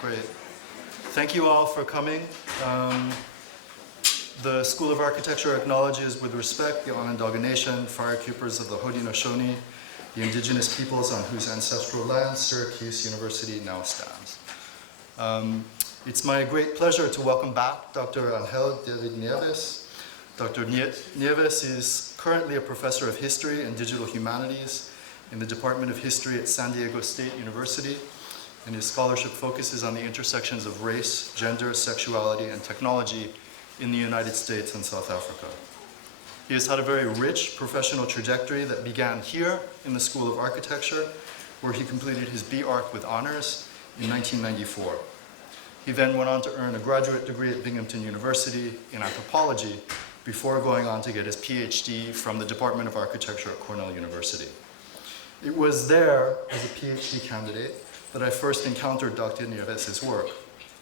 Great. Thank you all for coming. The School of Architecture acknowledges with respect the Onondaga Nation, firekeepers of the Haudenosaunee, the indigenous peoples on whose ancestral lands Syracuse University now stands. It's my great pleasure to welcome back Dr. Angel David Nieves. Dr. Nieves is currently a professor of history and digital humanities in the Department of History at San Diego State University, and his scholarship focuses on the intersections of race, gender, sexuality, and technology in the United States and South Africa. He has had a very rich professional trajectory that began here in the School of Architecture, where he completed his B.Arch with honors in 1994. He then went on to earn a graduate degree at Binghamton University in anthropology before going on to get his PhD from the Department of Architecture at Cornell University. It was there, as a PhD candidate, that I first encountered Dr. Nieves' work,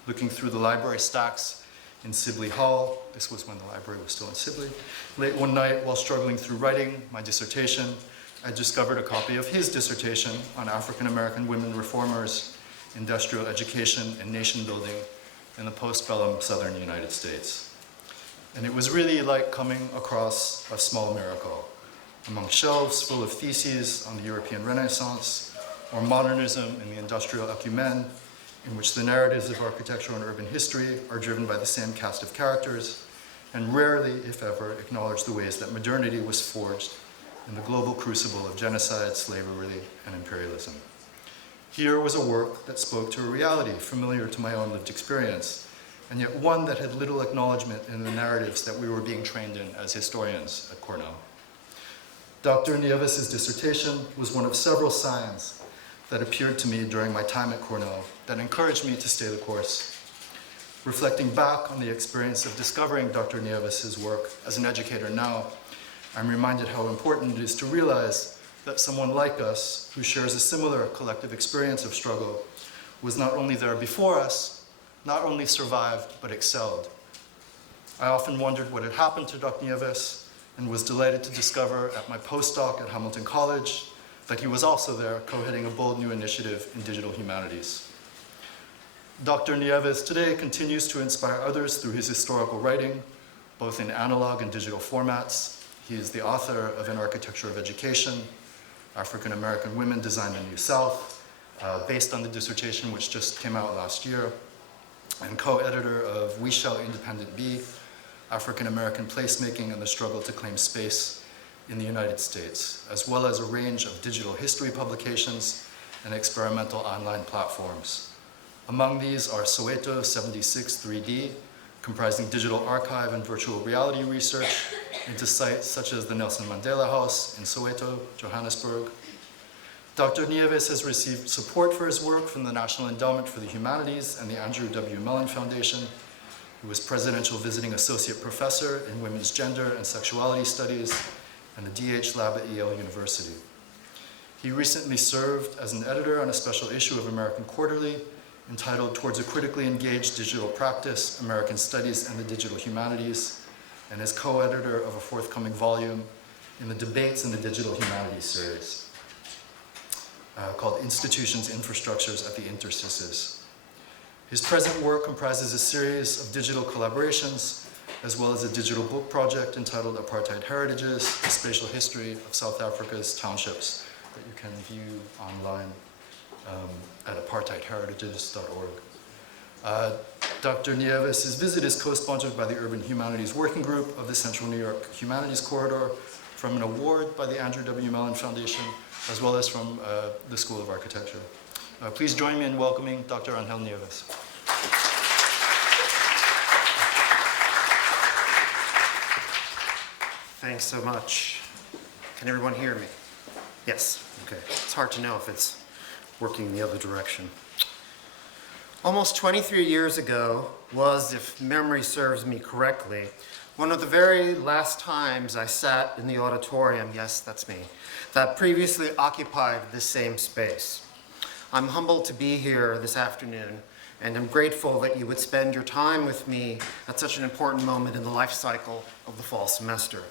looking through the library stacks in Sibley Hall. This was when the library was still in Sibley. Late one night, while struggling through writing my dissertation, I discovered a copy of his dissertation on African-American women reformers, industrial education, and nation building in the post-bellum southern United States. And it was really like coming across a small miracle. Among shelves full of theses on the European Renaissance, or modernism and the industrial ecumen, in which the narratives of architectural and urban history are driven by the same cast of characters, and rarely, if ever, acknowledge the ways that modernity was forged in the global crucible of genocide, slavery, and imperialism. Here was a work that spoke to a reality familiar to my own lived experience, and yet one that had little acknowledgement in the narratives that we were being trained in as historians at Cornell. Dr. Nieves' dissertation was one of several signs that appeared to me during my time at Cornell that encouraged me to stay the course. Reflecting back on the experience of discovering Dr. Nieves' work as an educator now, I'm reminded how important it is to realize that someone like us, who shares a similar collective experience of struggle, was not only there before us, not only survived, but excelled. I often wondered what had happened to Dr. Nieves, and was delighted to discover at my postdoc at Hamilton College that he was also there co-heading a bold new initiative in digital humanities. Dr. Nieves today continues to inspire others through his historical writing, both in analog and digital formats. He is the author of An Architecture of Education, African-American Women Design the New South, based on the dissertation which just came out last year, and co-editor of We Shall Independent Be, African-American Placemaking and the Struggle to Claim Space in the United States, as well as a range of digital history publications and experimental online platforms. Among these are Soweto 76 3D, comprising digital archive and virtual reality research into sites such as the Nelson Mandela House in Soweto, Johannesburg. Dr. Nieves has received support for his work from the National Endowment for the Humanities and the Andrew W. Mellon Foundation. He was Presidential Visiting Associate Professor in Women's Gender and Sexuality Studies and the DH Lab at Yale University. He recently served as an editor on a special issue of American Quarterly entitled Towards a Critically Engaged Digital Practice, American Studies and the Digital Humanities, and is co-editor of a forthcoming volume in the Debates in the Digital Humanities series called Institutions, Infrastructures at the Interstices. His present work comprises a series of digital collaborations as well as a digital book project entitled Apartheid Heritages, a spatial history of South Africa's townships that you can view online at apartheidheritages.org. Dr. Nieves' visit is co-sponsored by the Urban Humanities Working Group of the Central New York Humanities Corridor from an award by the Andrew W. Mellon Foundation, as well as from the School of Architecture. Please join me in welcoming Dr. Angel Nieves. Thanks so much. Can everyone hear me? Yes, okay. It's hard to know if it's working the other direction. Almost 23 years ago was, if memory serves me correctly, one of the very last times I sat in the auditorium, yes, that's me, that previously occupied this same space. I'm humbled to be here this afternoon, and I'm grateful that you would spend your time with me at such an important moment in the life cycle of the fall semester.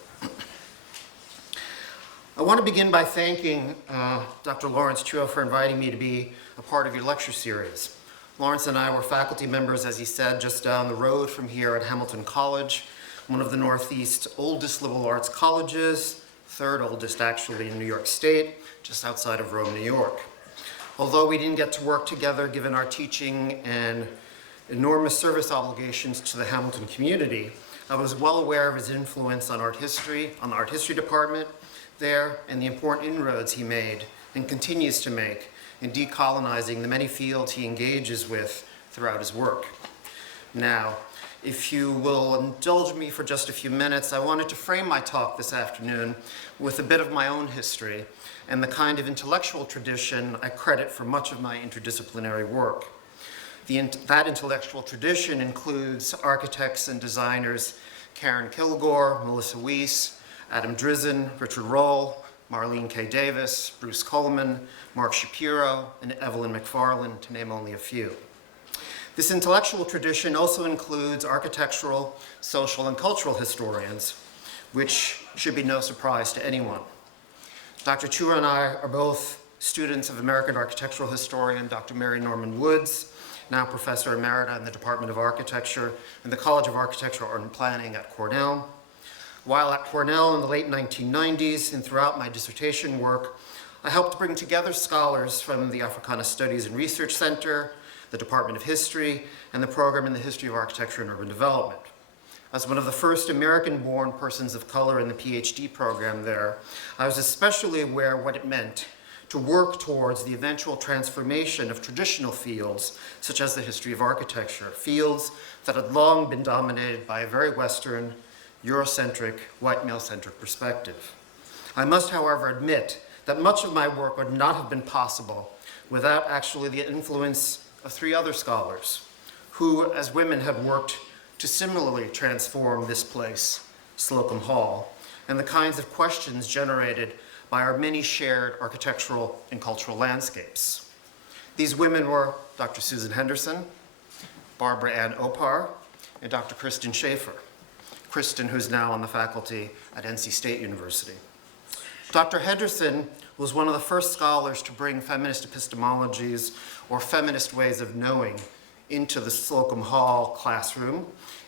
I want to begin by thanking Dr. Lawrence Chuo for inviting me to be a part of your lecture series. Lawrence and I were faculty members, as he said, just down the road from here at Hamilton College, one of the Northeast's oldest liberal arts colleges, third oldest actually in New York State, just outside of Rome, New York. Although we didn't get to work together given our teaching and enormous service obligations to the Hamilton community, I was well aware of his influence on art history, on the art history department there, and the important inroads he made and continues to make in decolonizing the many fields he engages with throughout his work. Now, if you will indulge me for just a few minutes, I wanted to frame my talk this afternoon with a bit of my own history and the kind of intellectual tradition I credit for much of my interdisciplinary work. That intellectual tradition includes architects and designers Karen Kilgore, Melissa Weiss, Adam Drizzen, Richard Roll, Marlene K. Davis, Bruce Coleman, Mark Shapiro, and Evelyn McFarland, to name only a few. This intellectual tradition also includes architectural, social, and cultural historians, which should be no surprise to anyone. Dr. Chua and I are both students of American architectural historian Dr. Mary Norman Woods, now Professor Emerita in the Department of Architecture in the College of Architecture and Planning at Cornell. While at Cornell in the late 1990s and throughout my dissertation work, I helped bring together scholars from the Africana Studies and Research Center, the Department of History, and the Program in the History of Architecture and Urban Development. As one of the first American-born persons of color in the PhD program there, I was especially aware what it meant to work towards the eventual transformation of traditional fields, such as the history of architecture, fields that had long been dominated by a very Western, Eurocentric, white male-centric perspective. I must, however, admit that much of my work would not have been possible without actually the influence of three other scholars who, as women, have worked to similarly transform this place, Slocum Hall, and the kinds of questions generated by our many shared architectural and cultural landscapes. These women were Dr. Susan Henderson, Barbara Ann Opar, and Dr. Kristen Schaefer. Kristen, who's now on the faculty at NC State University. Dr. Henderson was one of the first scholars to bring feminist epistemologies or feminist ways of knowing into the Slocum Hall classroom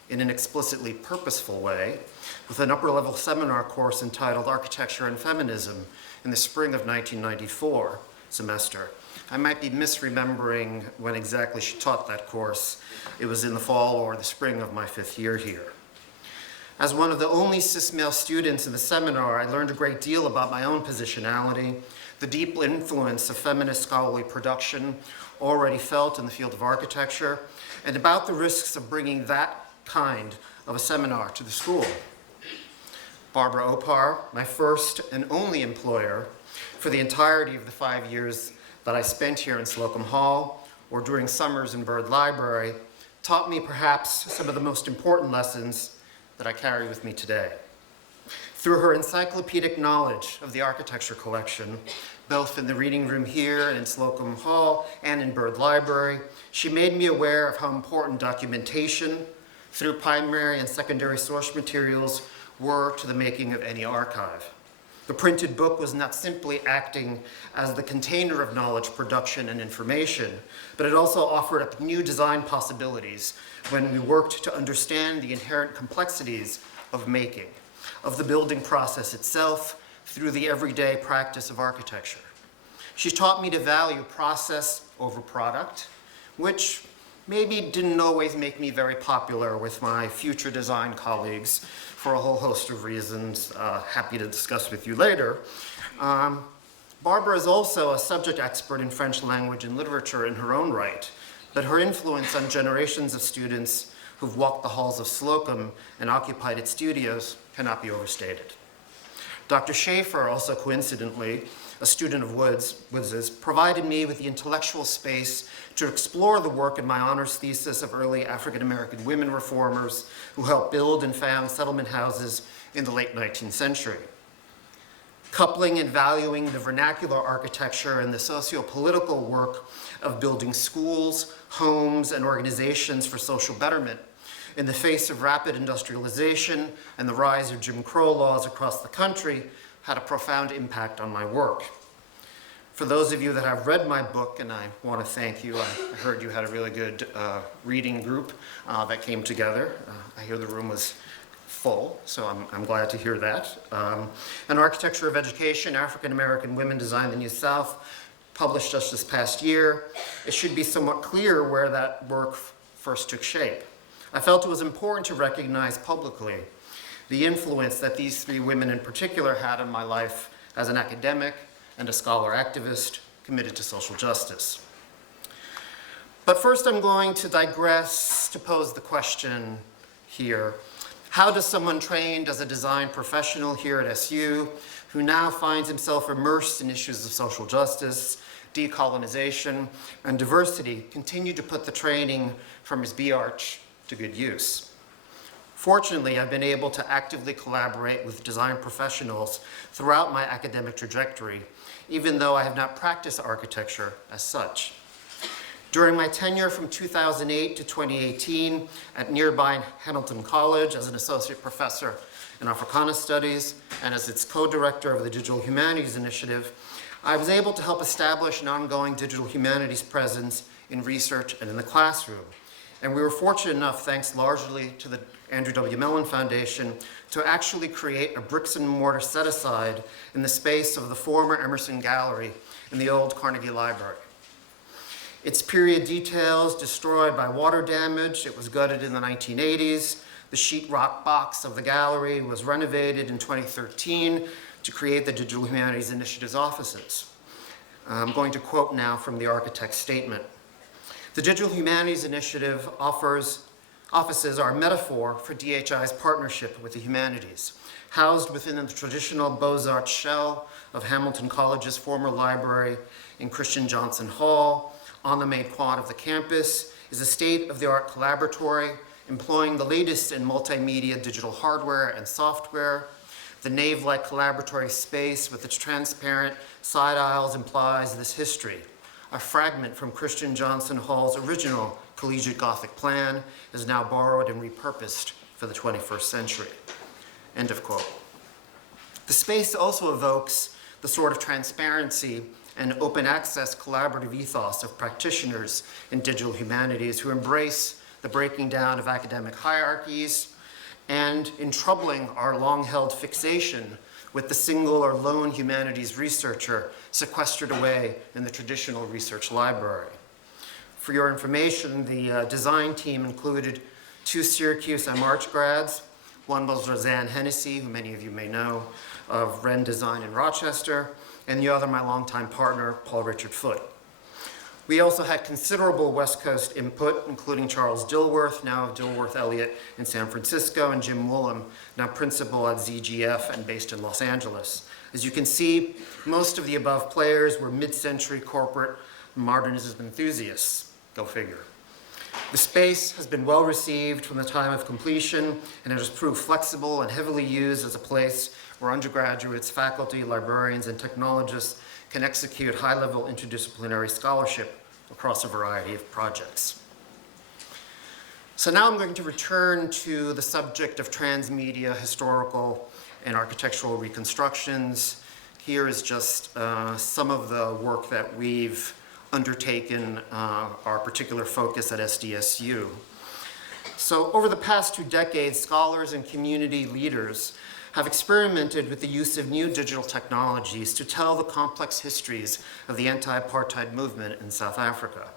in an explicitly purposeful way with an upper-level seminar course entitled Architecture and Feminism in the spring of 1994 semester. I might be misremembering when exactly she taught that course. It was in the fall or the spring of my 5th year here. As one of the only cis male students in the seminar, I learned a great deal about my own positionality, the deep influence of feminist scholarly production already felt in the field of architecture, and about the risks of bringing that kind of a seminar to the school. Barbara Opar, my first and only employer for the entirety of the 5 years that I spent here in Slocum Hall or during summers in Byrd Library, taught me perhaps some of the most important lessons that I carry with me today. Through her encyclopedic knowledge of the architecture collection, both in the reading room here and in Slocum Hall and in Byrd Library, she made me aware of how important documentation through primary and secondary source materials were to the making of any archive. The printed book was not simply acting as the container of knowledge production and information, but it also offered up new design possibilities when we worked to understand the inherent complexities of making, of the building process itself through the everyday practice of architecture. She taught me to value process over product, which maybe didn't always make me very popular with my future design colleagues for a whole host of reasons, happy to discuss with you later. Barbara is also a subject expert in French language and literature in her own right, but her influence on generations of students who've walked the halls of Slocum and occupied its studios cannot be overstated. Dr. Schaefer, also coincidentally, a student of Woods's, provided me with the intellectual space to explore the work in my honors thesis of early African-American women reformers who helped build and found settlement houses in the late 19th century. Coupling and valuing the vernacular architecture and the socio-political work of building schools, homes, and organizations for social betterment in the face of rapid industrialization and the rise of Jim Crow laws across the country had a profound impact on my work. For those of you that have read my book, and I want to thank you, I heard you had a really good reading group that came together. I hear the room was full, so I'm glad to hear that. An Architecture of Education, African American Women Design the New South, published just this past year. It should be somewhat clear where that work first took shape. I felt it was important to recognize publicly the influence that these three women in particular had in my life as an academic and a scholar activist committed to social justice. But first I'm going to digress to pose the question here. How does someone trained as a design professional here at SU, who now finds himself immersed in issues of social justice, decolonization, and diversity, continue to put the training from his B-Arch to good use? Fortunately, I've been able to actively collaborate with design professionals throughout my academic trajectory, even though I have not practiced architecture as such. During my tenure from 2008 to 2018 at nearby Hamilton College as an associate professor in Africana Studies and as its co-director of the Digital Humanities Initiative, I was able to help establish an ongoing digital humanities presence in research and in the classroom. And we were fortunate enough, thanks largely to the Andrew W. Mellon Foundation, to actually create a bricks and mortar set-aside in the space of the former Emerson Gallery in the old Carnegie Library. Its period details destroyed by water damage. It was gutted in the 1980s. The sheetrock box of the gallery was renovated in 2013 to create the Digital Humanities Initiative's offices. I'm going to quote now from the architect's statement. The Digital Humanities Initiative offices are a metaphor for DHI's partnership with the humanities, housed within the traditional Beaux-Arts shell of Hamilton College's former library in Christian Johnson Hall. On the main quad of the campus is a state-of-the-art collaboratory employing the latest in multimedia digital hardware and software. The nave-like collaboratory space with its transparent side aisles implies this history. A fragment from Christian Johnson Hall's original collegiate Gothic plan is now borrowed and repurposed for the 21st century. End of quote. The space also evokes the sort of transparency and open access collaborative ethos of practitioners in digital humanities who embrace the breaking down of academic hierarchies and in troubling our long-held fixation with the single or lone humanities researcher sequestered away in the traditional research library. For your information, the design team included 2 Syracuse and March grads. One was Roseanne Hennessy, who many of you may know, of Wren Design in Rochester, and the other, my longtime partner, Paul Richard Foote. We also had considerable West Coast input, including Charles Dilworth, now of Dilworth Elliott in San Francisco, and Jim Woolham, now principal at ZGF and based in Los Angeles. As you can see, most of the above players were mid-century corporate modernism enthusiasts. Go figure. The space has been well received from the time of completion, and it has proved flexible and heavily used as a place where undergraduates, faculty, librarians, and technologists can execute high-level interdisciplinary scholarship across a variety of projects. So now I'm going to return to the subject of transmedia, historical, and architectural reconstructions. Here is just some of the work that we've undertaken, our particular focus at SDSU. So over the past 2 decades, scholars and community leaders have experimented with the use of new digital technologies to tell the complex histories of the anti-apartheid movement in South Africa.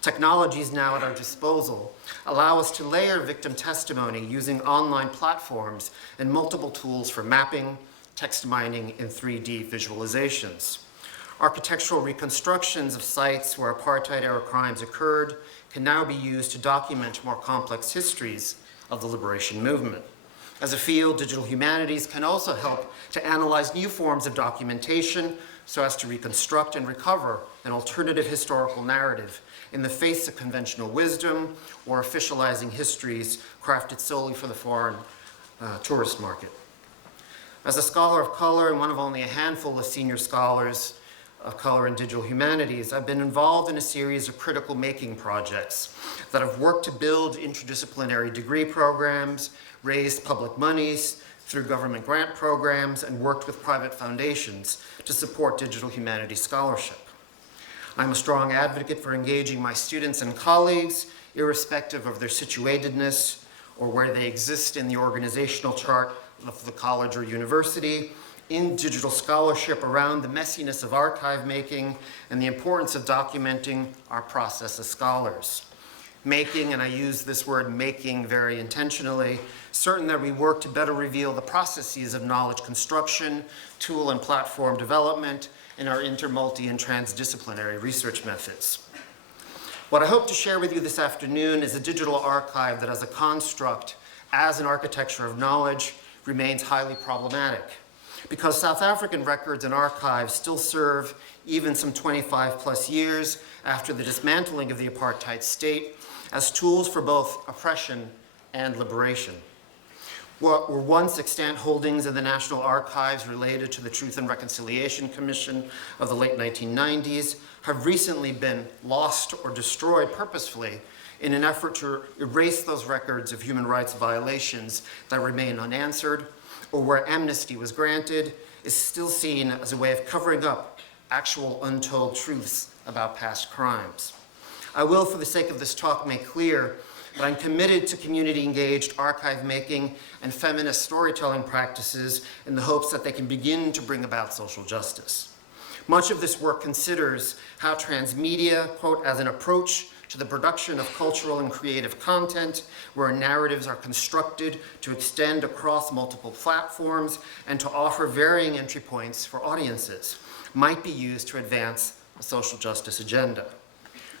Technologies now at our disposal allow us to layer victim testimony using online platforms and multiple tools for mapping, text mining, and 3D visualizations. Architectural reconstructions of sites where apartheid-era crimes occurred can now be used to document more complex histories of the liberation movement. As a field, digital humanities can also help to analyze new forms of documentation so as to reconstruct and recover an alternative historical narrative in the face of conventional wisdom or officializing histories crafted solely for the foreign tourist market. As a scholar of color and one of only a handful of senior scholars of color in digital humanities, I've been involved in a series of critical making projects that have worked to build interdisciplinary degree programs, raised public monies through government grant programs, and worked with private foundations to support digital humanities scholarship. I'm a strong advocate for engaging my students and colleagues, irrespective of their situatedness or where they exist in the organizational chart of the college or university, in digital scholarship around the messiness of archive making and the importance of documenting our process as scholars. Making, and I use this word making very intentionally, certain that we work to better reveal the processes of knowledge construction, tool and platform development, and our inter-multi and transdisciplinary research methods. What I hope to share with you this afternoon is a digital archive that as a construct, as an architecture of knowledge, remains highly problematic. Because South African records and archives still serve, even some 25 plus years after the dismantling of the apartheid state, as tools for both oppression and liberation. What were once extant holdings in the National Archives related to the Truth and Reconciliation Commission of the late 1990s have recently been lost or destroyed purposefully in an effort to erase those records of human rights violations that remain unanswered, or where amnesty was granted, is still seen as a way of covering up actual untold truths about past crimes. I will, for the sake of this talk, make clear that I'm committed to community-engaged archive making and feminist storytelling practices in the hopes that they can begin to bring about social justice. Much of this work considers how transmedia, quote, as an approach to the production of cultural and creative content, where narratives are constructed to extend across multiple platforms and to offer varying entry points for audiences, might be used to advance a social justice agenda.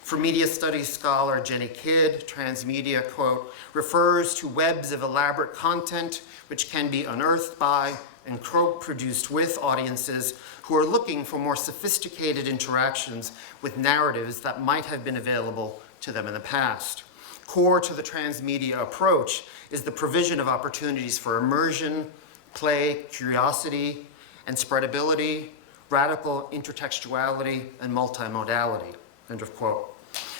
For media studies scholar Jenny Kidd, transmedia, quote, refers to webs of elaborate content which can be unearthed by and co-produced with audiences who are looking for more sophisticated interactions with narratives that might have been available to them in the past. Core to the transmedia approach is the provision of opportunities for immersion, play, curiosity, and spreadability, radical intertextuality, and multimodality, end of quote.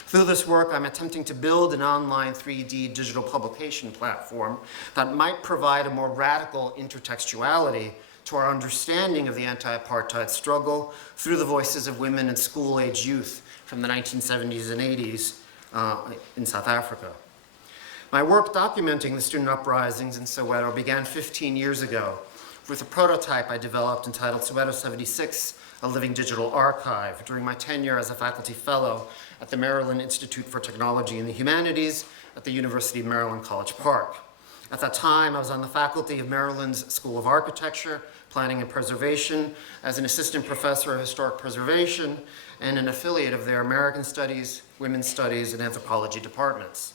Through this work, I'm attempting to build an online 3D digital publication platform that might provide a more radical intertextuality to our understanding of the anti-apartheid struggle through the voices of women and school-age youth from the 1970s and 80s in South Africa. My work documenting the student uprisings in Soweto began 15 years ago with a prototype I developed entitled Soweto 76, a Living Digital Archive, during my tenure as a faculty fellow at the Maryland Institute for Technology and the Humanities at the University of Maryland College Park. At that time, I was on the faculty of Maryland's School of Architecture, Planning and Preservation, as an assistant professor of historic preservation and an affiliate of their American Studies, Women's Studies, and Anthropology departments.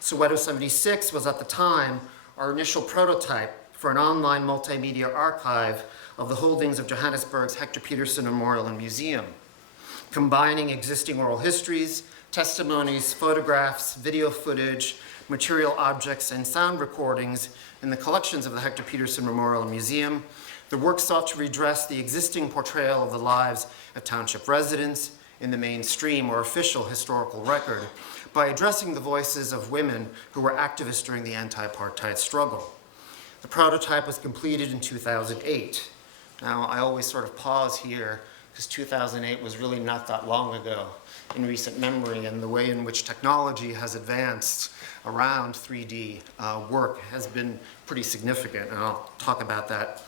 Soweto 76 was at the time our initial prototype for an online multimedia archive of the holdings of Johannesburg's Hector Peterson Memorial and Museum, combining existing oral histories, testimonies, photographs, video footage, material objects, and sound recordings in the collections of the Hector Peterson Memorial and Museum. The work sought to redress the existing portrayal of the lives of township residents in the mainstream or official historical record by addressing the voices of women who were activists during the anti-apartheid struggle. The prototype was completed in 2008. Now, I always sort of pause here because 2008 was really not that long ago in recent memory, and the way in which technology has advanced around 3D work has been pretty significant, and I'll talk about that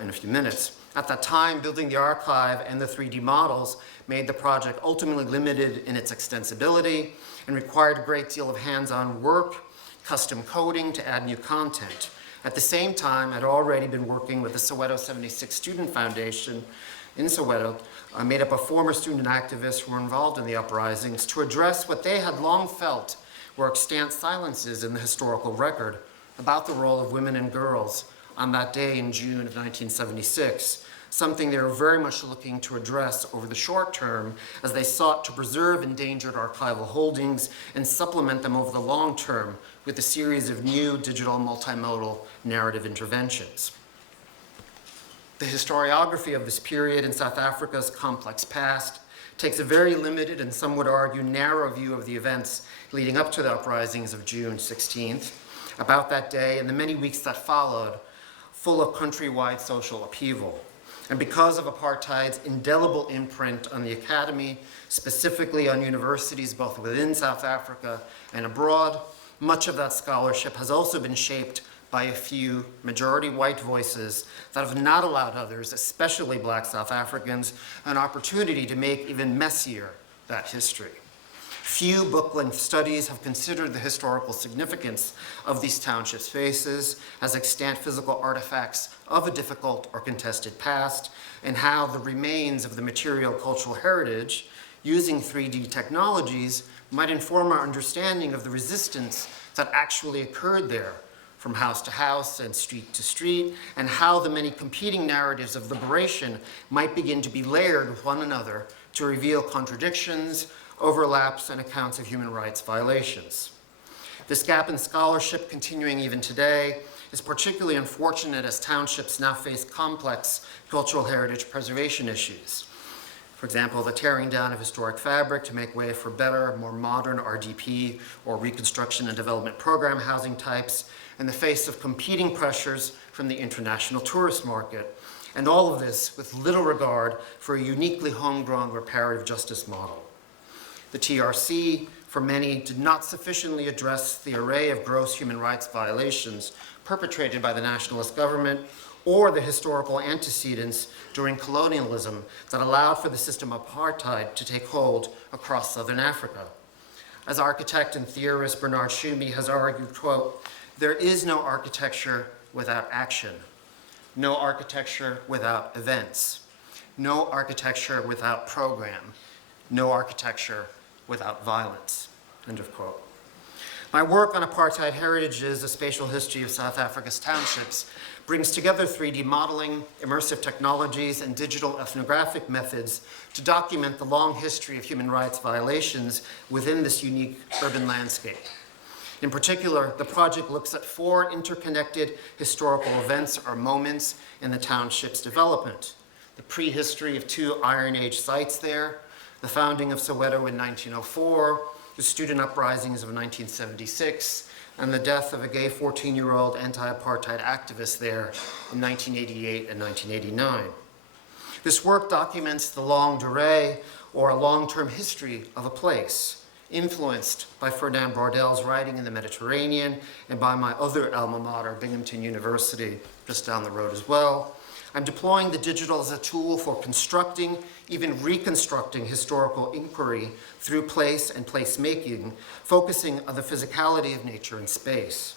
in a few minutes. At that time, building the archive and the 3D models made the project ultimately limited in its extensibility and required a great deal of hands-on work, custom coding to add new content. At the same time, I'd already been working with the Soweto 76 Student Foundation in Soweto, made up of former student activists who were involved in the uprisings, to address what they had long felt were extant silences in the historical record about the role of women and girls on that day in June of 1976, something they were very much looking to address over the short term as they sought to preserve endangered archival holdings and supplement them over the long term with a series of new digital multimodal narrative interventions. The historiography of this period in South Africa's complex past takes a very limited and some would argue narrow view of the events leading up to the uprisings of June 16th, about that day and the many weeks that followed, full of countrywide social upheaval. And because of apartheid's indelible imprint on the academy, specifically on universities both within South Africa and abroad, much of that scholarship has also been shaped by a few majority white voices that have not allowed others, especially Black South Africans, an opportunity to make even messier that history. Few book-length studies have considered the historical significance of these township spaces as extant physical artifacts of a difficult or contested past, and how the remains of the material cultural heritage using 3D technologies might inform our understanding of the resistance that actually occurred there from house to house and street to street, and how the many competing narratives of liberation might begin to be layered with one another to reveal contradictions, overlaps, and accounts of human rights violations. This gap in scholarship, continuing even today, is particularly unfortunate as townships now face complex cultural heritage preservation issues. For example, the tearing down of historic fabric to make way for better, more modern RDP or reconstruction and development program housing types in the face of competing pressures from the international tourist market, and all of this with little regard for a uniquely homegrown reparative justice model. The TRC, for many, did not sufficiently address the array of gross human rights violations perpetrated by the nationalist government or the historical antecedents during colonialism that allowed for the system of apartheid to take hold across Southern Africa. As architect and theorist Bernard Shumby has argued, quote, "There is no architecture without action, no architecture without events, no architecture without program, no architecture without violence," end of quote. My work on apartheid heritages, a spatial history of South Africa's townships, brings together 3D modeling, immersive technologies, and digital ethnographic methods to document the long history of human rights violations within this unique urban landscape. In particular, the project looks at 4 interconnected historical events or moments in the township's development: the prehistory of 2 Iron Age sites there, the founding of Soweto in 1904, the student uprisings of 1976, and the death of a gay 14-year-old anti-apartheid activist there in 1988 and 1989. This work documents the longue durée, or a long-term history of a place, influenced by Ferdinand Brauddel's writing in the Mediterranean and by my other alma mater, Binghamton University, just down the road as well. I'm deploying the digital as a tool for constructing, even reconstructing historical inquiry through place and placemaking, focusing on the physicality of nature and space.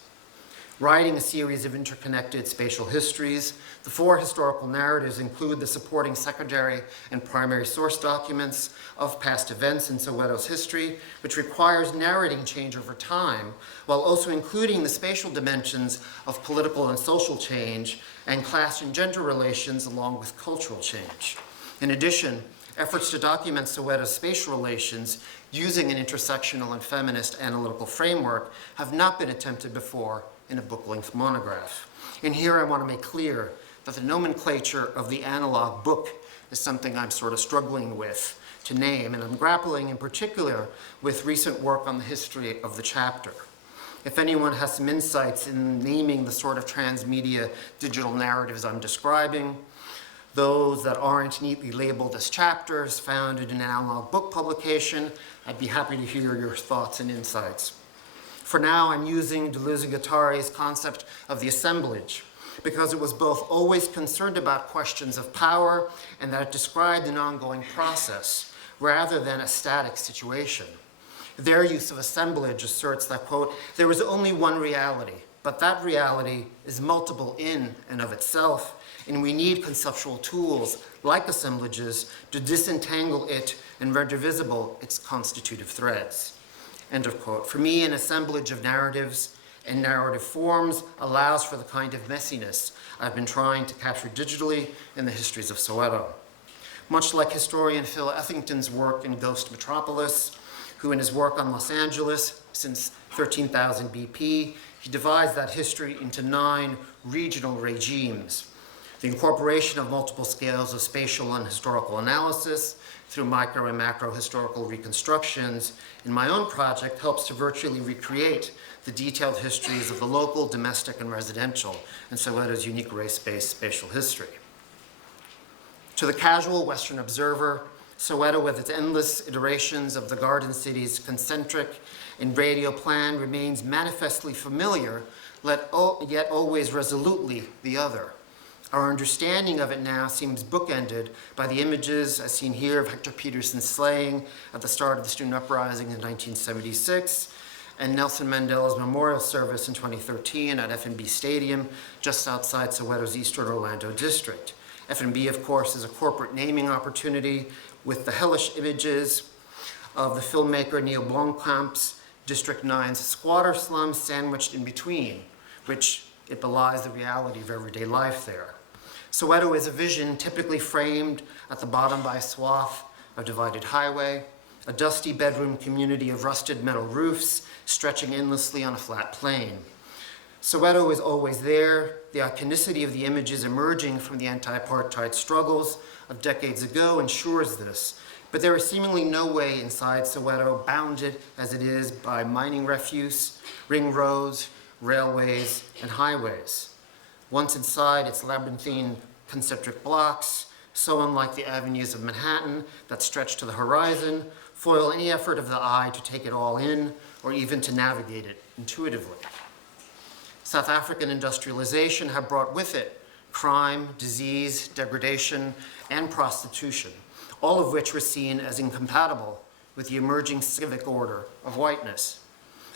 Writing a series of interconnected spatial histories, the 4 historical narratives include the supporting secondary and primary source documents of past events in Soweto's history, which requires narrating change over time, while also including the spatial dimensions of political and social change and class and gender relations along with cultural change. In addition, efforts to document Soweto's spatial relations using an intersectional and feminist analytical framework have not been attempted before in a book-length monograph. And here I want to make clear that the nomenclature of the analog book is something I'm sort of struggling with to name, and I'm grappling in particular with recent work on the history of the chapter. If anyone has some insights in naming the sort of transmedia digital narratives I'm describing, those that aren't neatly labeled as chapters found in an analog book publication, I'd be happy to hear your thoughts and insights. For now, I'm using Deleuze-Guattari's concept of the assemblage because it was both always concerned about questions of power and that it described an ongoing process rather than a static situation. Their use of assemblage asserts that, quote, "There is only one reality, but that reality is multiple in and of itself, and we need conceptual tools like assemblages to disentangle it and render visible its constitutive threads," end of quote. For me, an assemblage of narratives and narrative forms allows for the kind of messiness I've been trying to capture digitally in the histories of Soweto. Much like historian Phil Ethington's work in Ghost Metropolis, who in his work on Los Angeles since 13,000 BP, he divides that history into 9 regional regimes. The incorporation of multiple scales of spatial and historical analysis through micro and macro historical reconstructions in my own project helps to virtually recreate the detailed histories of the local, domestic, and residential in Soweto's unique race-based spatial history. To the casual Western observer, Soweto, with its endless iterations of the Garden City's concentric and radial plan, remains manifestly familiar, yet always resolutely the other. Our understanding of it now seems bookended by the images, as seen here, of Hector Peterson's slaying at the start of the student uprising in 1976, and Nelson Mandela's memorial service in 2013 at F&B Stadium, just outside Soweto's Eastern Orlando district. F&B, of course, is a corporate naming opportunity with the hellish images of the filmmaker Neil Blomkamp's District 9's squatter slums sandwiched in between, which it belies the reality of everyday life there. Soweto is a vision typically framed at the bottom by a swath of divided highway, a dusty bedroom community of rusted metal roofs stretching endlessly on a flat plain. Soweto is always there. The iconicity of the images emerging from the anti-apartheid struggles of decades ago ensures this, but there is seemingly no way inside Soweto, bounded as it is by mining refuse, ring roads, railways, and highways. Once inside its labyrinthine concentric blocks, so unlike the avenues of Manhattan that stretch to the horizon, foil any effort of the eye to take it all in or even to navigate it intuitively. South African industrialization had brought with it crime, disease, degradation, and prostitution, all of which were seen as incompatible with the emerging civic order of whiteness.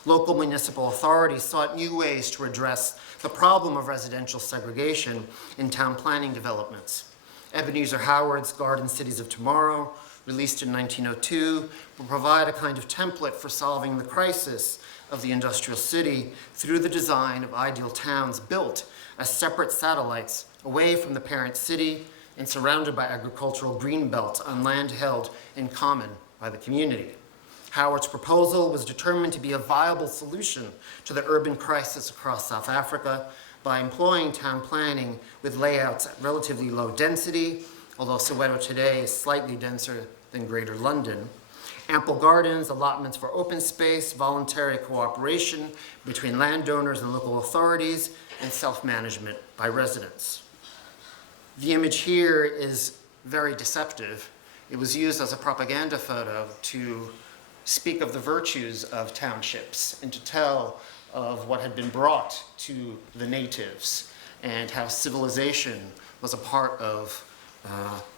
Local municipal authorities sought new ways to address the problem of residential segregation in town planning developments. Ebenezer Howard's Garden Cities of Tomorrow, released in 1902, will provide a kind of template for solving the crisis of the industrial city through the design of ideal towns built as separate satellites away from the parent city and surrounded by agricultural green belts on land held in common by the community. Howard's proposal was determined to be a viable solution to the urban crisis across South Africa by employing town planning with layouts at relatively low density, although Soweto today is slightly denser than Greater London. Ample gardens, allotments for open space, voluntary cooperation between landowners and local authorities, and self-management by residents. The image here is very deceptive. It was used as a propaganda photo to speak of the virtues of townships and to tell of what had been brought to the natives and how civilization was a part of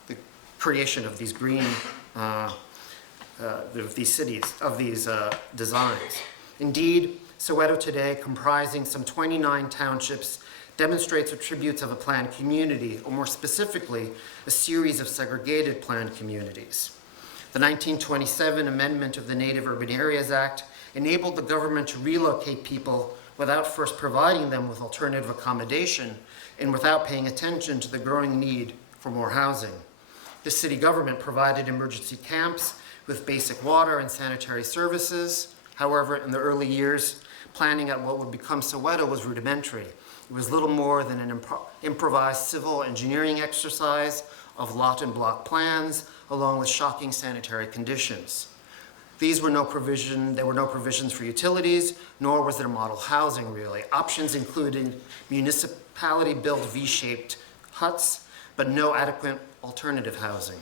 the creation of these green, of these cities, of these designs. Indeed, Soweto today, comprising some 29 townships, demonstrates attributes of a planned community, or more specifically, a series of segregated planned communities. The 1927 amendment of the Native Urban Areas Act enabled the government to relocate people without first providing them with alternative accommodation and without paying attention to the growing need for more housing. The city government provided emergency camps with basic water and sanitary services. However, in the early years, planning at what would become Soweto was rudimentary. It was little more than an improvised civil engineering exercise of lot and block plans, along with shocking sanitary conditions. There were no provisions for utilities, nor was there model housing, really. Options included municipality-built V-shaped huts, but no adequate alternative housing.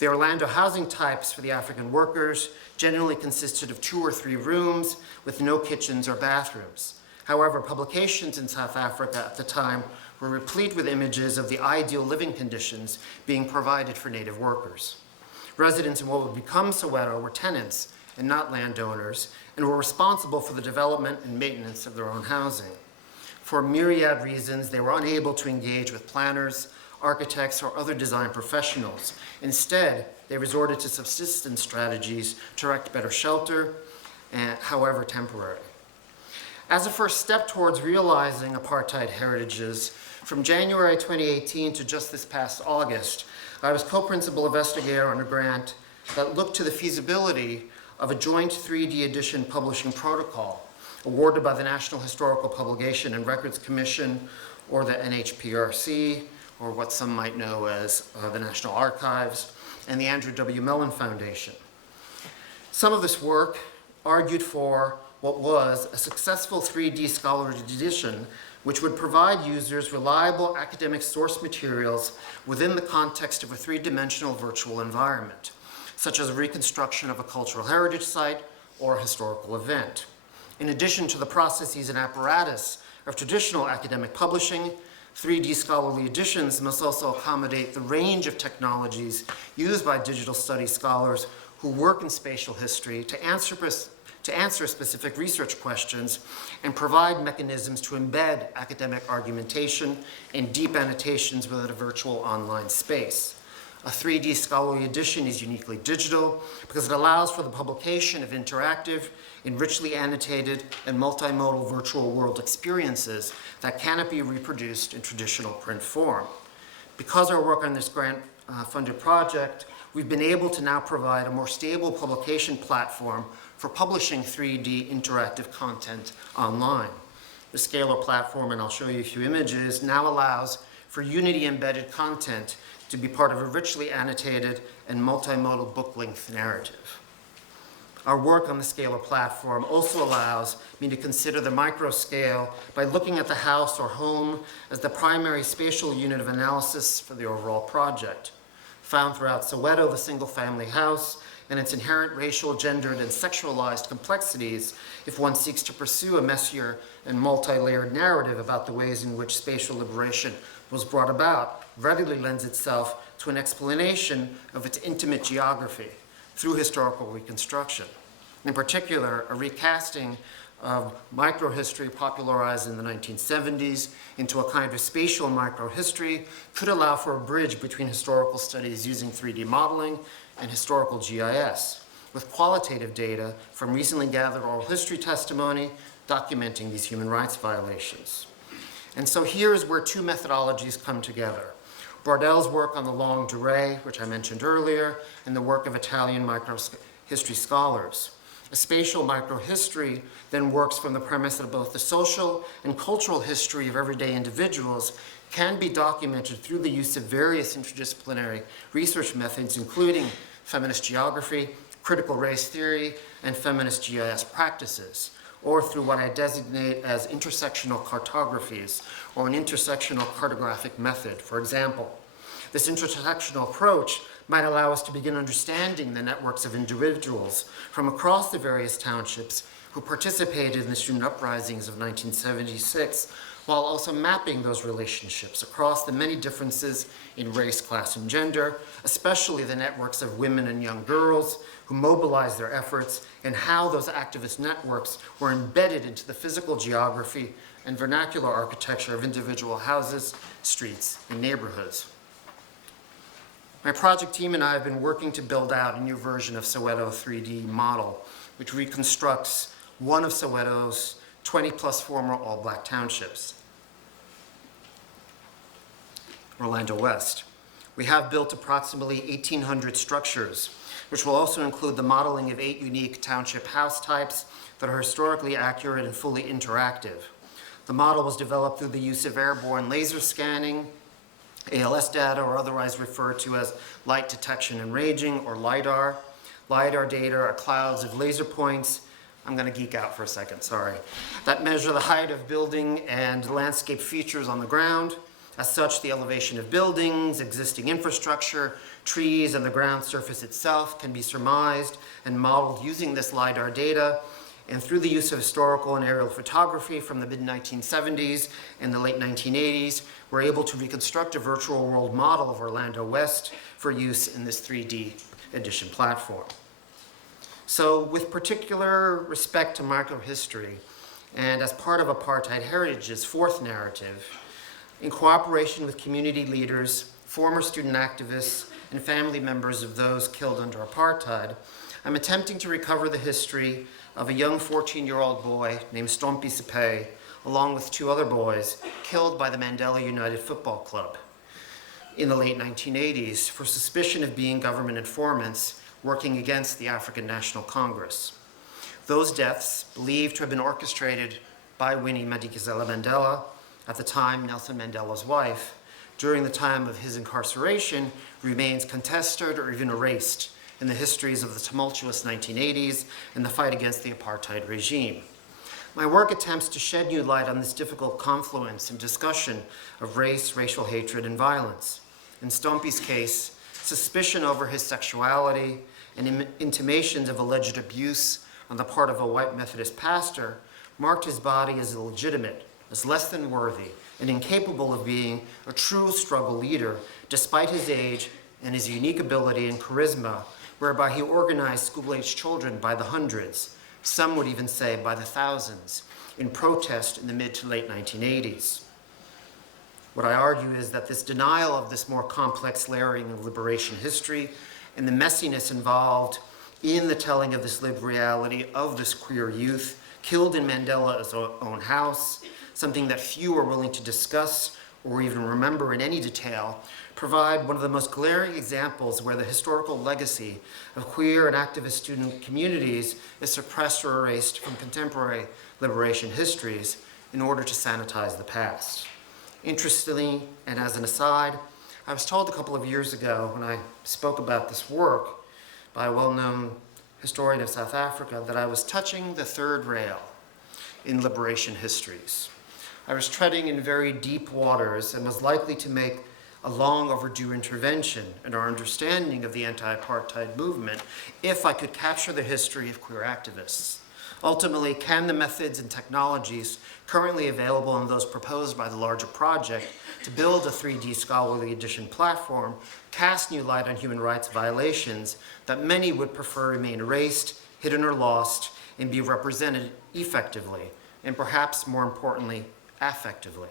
The Orlando housing types for the African workers generally consisted of 2 or 3 rooms with no kitchens or bathrooms. However, publications in South Africa at the time were replete with images of the ideal living conditions being provided for native workers. Residents in what would become Soweto were tenants and not landowners, and were responsible for the development and maintenance of their own housing. For myriad reasons, they were unable to engage with planners, architects, or other design professionals. Instead, they resorted to subsistence strategies to erect better shelter, however temporary. As a first step towards realizing apartheid heritages, from January 2018 to just this past August, I was co-principal investigator on a grant that looked to the feasibility of a joint 3D edition publishing protocol awarded by the National Historical Publication and Records Commission, or the NHPRC, or what some might know as the National Archives, and the Andrew W. Mellon Foundation. Some of this work argued for what was a successful 3D scholarly edition, which would provide users reliable academic source materials within the context of a three-dimensional virtual environment, such as a reconstruction of a cultural heritage site or a historical event. In addition to the processes and apparatus of traditional academic publishing, 3D scholarly editions must also accommodate the range of technologies used by digital studies scholars who work in spatial history to answer specific research questions and provide mechanisms to embed academic argumentation and deep annotations within a virtual online space. A 3D scholarly edition is uniquely digital because it allows for the publication of interactive and richly annotated and multimodal virtual world experiences that cannot be reproduced in traditional print form. Because our work on this grant-funded project, we've been able to now provide a more stable publication platform for publishing 3D interactive content online. The Scalar platform, and I'll show you a few images, now allows for Unity-embedded content to be part of a richly annotated and multimodal book-length narrative. Our work on the Scalar platform also allows me to consider the micro scale by looking at the house or home as the primary spatial unit of analysis for the overall project. Found throughout Soweto, the single-family house, and its inherent racial, gendered, and sexualized complexities if one seeks to pursue a messier and multi-layered narrative about the ways in which spatial liberation was brought about readily lends itself to an explanation of its intimate geography through historical reconstruction. In particular, a recasting of microhistory popularized in the 1970s into a kind of spatial microhistory could allow for a bridge between historical studies using 3D modeling and historical GIS, with qualitative data from recently gathered oral history testimony documenting these human rights violations. And so here's where two methodologies come together. Bardell's work on the longue durée, which I mentioned earlier, and the work of Italian microhistory scholars. A spatial microhistory then works from the premise that both the social and cultural history of everyday individuals can be documented through the use of various interdisciplinary research methods, including feminist geography, critical race theory, and feminist GIS practices, or through what I designate as intersectional cartographies, or an intersectional cartographic method. For example, this intersectional approach might allow us to begin understanding the networks of individuals from across the various townships who participated in the student uprisings of 1976, while also mapping those relationships across the many differences in race, class, and gender, especially the networks of women and young girls who mobilized their efforts, and how those activist networks were embedded into the physical geography and vernacular architecture of individual houses, streets, and neighborhoods. My project team and I have been working to build out a new version of Soweto 3D model, which reconstructs one of Soweto's 20-plus former all-black townships, Orlando West. We have built approximately 1,800 structures, which will also include the modeling of 8 unique township house types that are historically accurate and fully interactive. The model was developed through the use of airborne laser scanning, ALS data, or otherwise referred to as light detection and ranging, or LiDAR. LiDAR data are clouds of laser points. I'm going to geek out for a second, sorry. That measure the height of building and landscape features on the ground. As such, the elevation of buildings, existing infrastructure, trees, and the ground surface itself can be surmised and modeled using this LiDAR data. And through the use of historical and aerial photography from the mid-1970s and the late 1980s, we're able to reconstruct a virtual world model of Orlando West for use in this 3D edition platform. So with particular respect to microhistory, and as part of Apartheid Heritage's fourth narrative, in cooperation with community leaders, former student activists, and family members of those killed under apartheid, I'm attempting to recover the history of a young 14-year-old boy named Stompie Sepe, along with 2 other boys, killed by the Mandela United Football Club in the late 1980s for suspicion of being government informants working against the African National Congress. Those deaths, believed to have been orchestrated by Winnie Madikizela Mandela, at the time Nelson Mandela's wife, during the time of his incarceration, remains contested or even erased in the histories of the tumultuous 1980s and the fight against the apartheid regime. My work attempts to shed new light on this difficult confluence and discussion of race, racial hatred, and violence. In Stompie's case, suspicion over his sexuality and intimations of alleged abuse on the part of a white Methodist pastor marked his body as illegitimate, as less than worthy, and incapable of being a true struggle leader despite his age and his unique ability and charisma, whereby he organized school-aged children by the hundreds, some would even say by the thousands, in protest in the mid to late 1980s. What I argue is that this denial of this more complex layering of liberation history and the messiness involved in the telling of this lived reality of this queer youth killed in Mandela's own house, something that few are willing to discuss or even remember in any detail, provide one of the most glaring examples where the historical legacy of queer and activist student communities is suppressed or erased from contemporary liberation histories in order to sanitize the past. Interestingly, and as an aside, I was told a couple of years ago when I spoke about this work by a well-known historian of South Africa that I was touching the third rail in liberation histories. I was treading in very deep waters and was likely to make a long overdue intervention in our understanding of the anti-apartheid movement if I could capture the history of queer activists. Ultimately, can the methods and technologies currently available and those proposed by the larger project to build a 3D scholarly edition platform cast new light on human rights violations that many would prefer remain erased, hidden or lost, and be represented effectively, and perhaps more importantly, affectively?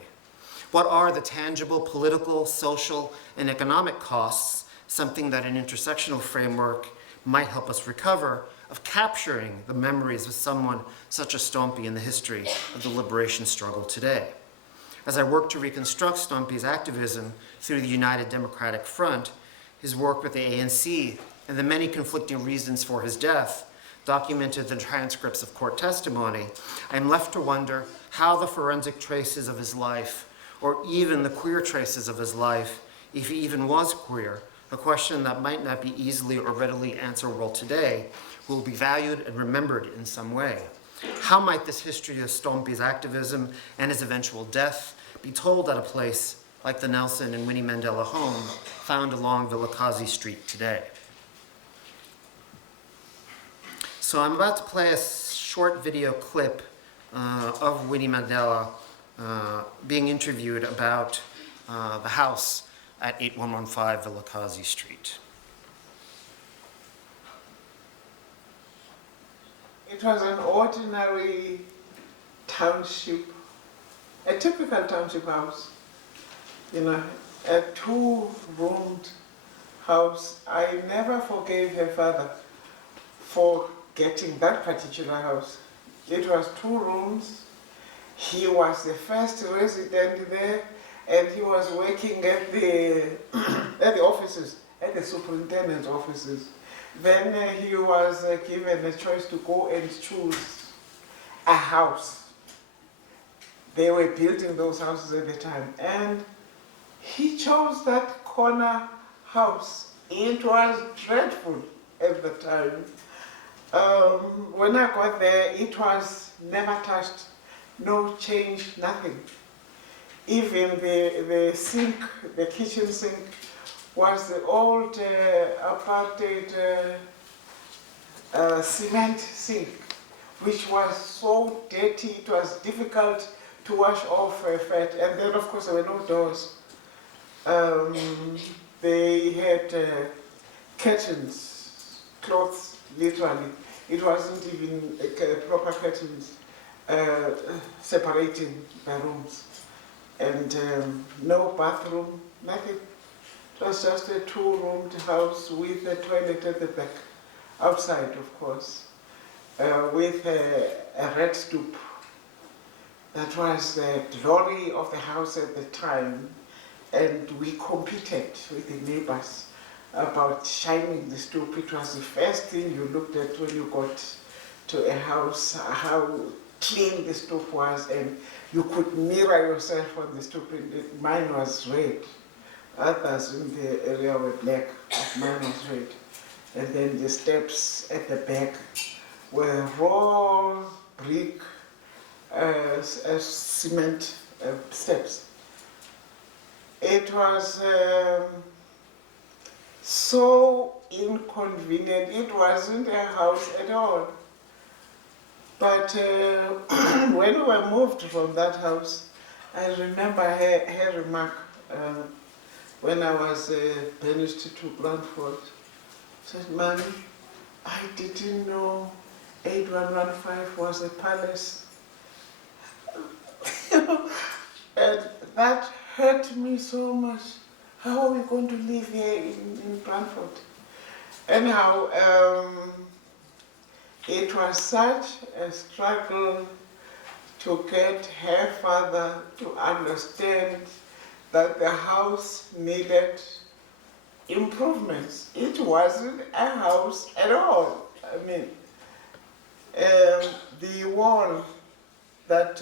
What are the tangible political, social, and economic costs, something that an intersectional framework might help us recover, of capturing the memories of someone such as Stompie in the history of the liberation struggle today? As I work to reconstruct Stompie's activism through the United Democratic Front, his work with the ANC, and the many conflicting reasons for his death, documented in transcripts of court testimony, I am left to wonder how the forensic traces of his life, or even the queer traces of his life, if he even was queer, a question that might not be easily or readily answerable today, will be valued and remembered in some way. How might this history of Stompie's activism and his eventual death be told at a place like the Nelson and Winnie Mandela home found along Vilakazi Street today? So I'm about to play a short video clip of Winnie Mandela being interviewed about the house at 8115 Vilakazi Street. It was an ordinary township, a typical township house, you know, a two-roomed house. I never forgave her father for getting that particular house. It was 2 rooms. He was the first resident there, and he was working at the at the offices, at the superintendent's offices. Then he was given a choice to go and choose a house. They were building those houses at the time, and he chose that corner house. It was dreadful at the time. When I got there, it was never touched, no change, nothing. Even the sink, the kitchen sink, was the old apartheid cement sink, which was so dirty, it was difficult to wash off fat. And then, of course, there were no doors. They had curtains, clothes, literally. It wasn't even proper curtains separating the rooms. And no bathroom, nothing. It was just a 2-roomed house with a toilet at the back, outside of course, with a red stoop. That was the glory of the house at the time, and we competed with the neighbors about shining the stoop. It was the first thing you looked at when you got to a house, how clean the stoop was, and you could mirror yourself on the stoop. Mine was red. Others in the area were black, but mine was red. And then the steps at the back were raw brick cement steps. It was so inconvenient. It wasn't a house at all. But when we were moved from that house, I remember her remark when I was banished to Blandford. She said, "Mommy, I didn't know 8115 was a palace." And that hurt me so much. How are we going to live here in Blandford? Anyhow, it was such a struggle to get her father to understand that the house needed improvements. It wasn't a house at all. I mean, the wall that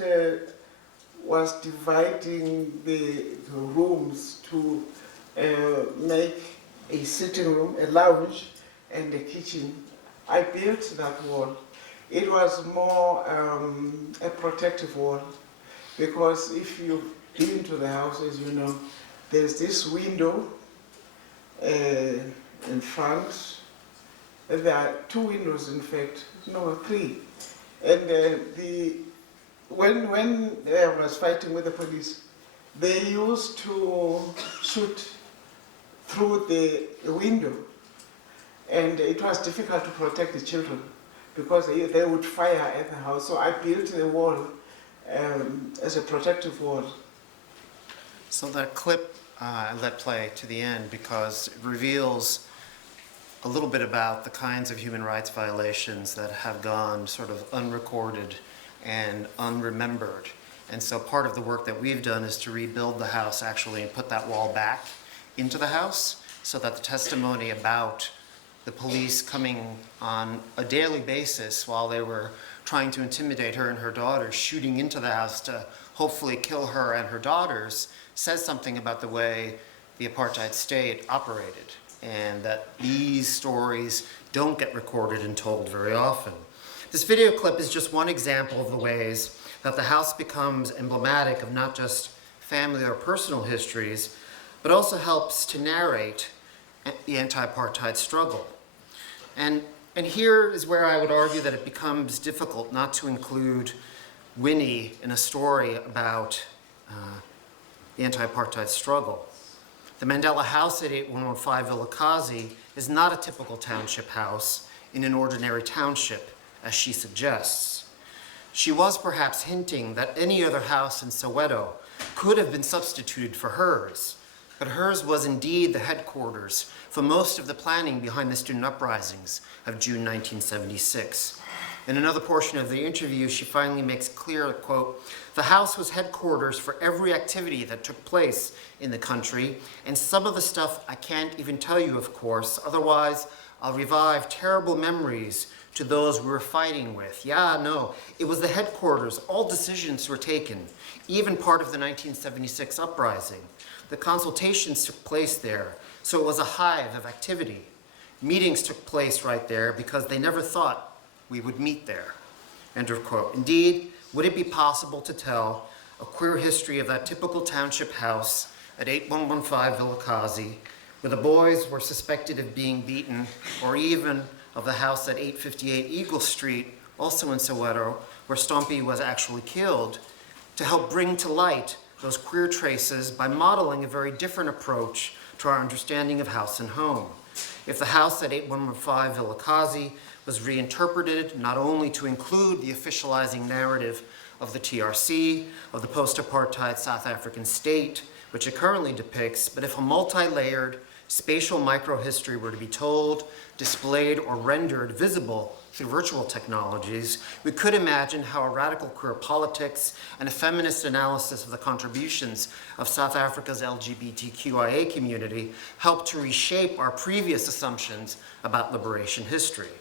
was dividing the rooms to make a sitting room, a lounge, and a kitchen, I built that wall. It was more a protective wall, because if you've been to the house, as you know, there's this window in front. There are two windows, in fact, no, three. And when I was fighting with the police, they used to shoot through the window. And it was difficult to protect the children because they would fire at the house. So I built the wall as a protective wall. So that clip I let play to the end because it reveals a little bit about the kinds of human rights violations that have gone sort of unrecorded and unremembered. And so part of the work that we've done is to rebuild the house actually and put that wall back into the house so that the testimony about the police coming on a daily basis while they were trying to intimidate her and her daughters, shooting into the house to hopefully kill her and her daughters, says something about the way the apartheid state operated, and that these stories don't get recorded and told very often. This video clip is just one example of the ways that the house becomes emblematic of not just family or personal histories, but also helps to narrate the anti-apartheid struggle. And here is where I would argue that it becomes difficult not to include Winnie in a story about the anti-apartheid struggle. The Mandela House at 8115 Vilakazi is not a typical township house in an ordinary township, as she suggests. She was perhaps hinting that any other house in Soweto could have been substituted for hers, but hers was indeed the headquarters for most of the planning behind the student uprisings of June 1976. In another portion of the interview, she finally makes clear, quote, "The house was headquarters for every activity that took place in the country, and some of the stuff I can't even tell you, of course, otherwise I'll revive terrible memories to those we were fighting with. Yeah, no, it was the headquarters. All decisions were taken, even part of the 1976 uprising. The consultations took place there, so it was a hive of activity. Meetings took place right there because they never thought we would meet there." End of quote. Indeed, would it be possible to tell a queer history of that typical township house at 8115 Vilakazi, where the boys were suspected of being beaten, or even of the house at 858 Eagle Street, also in Soweto, where Stompie was actually killed, to help bring to light those queer traces by modeling a very different approach to our understanding of house and home. If the house at 8115 Vilakazi was reinterpreted not only to include the officializing narrative of the TRC, of the post-apartheid South African state, which it currently depicts, but if a multi-layered spatial microhistory were to be told, displayed, or rendered visible through virtual technologies, we could imagine how a radical queer politics and a feminist analysis of the contributions of South Africa's LGBTQIA community helped to reshape our previous assumptions about liberation history.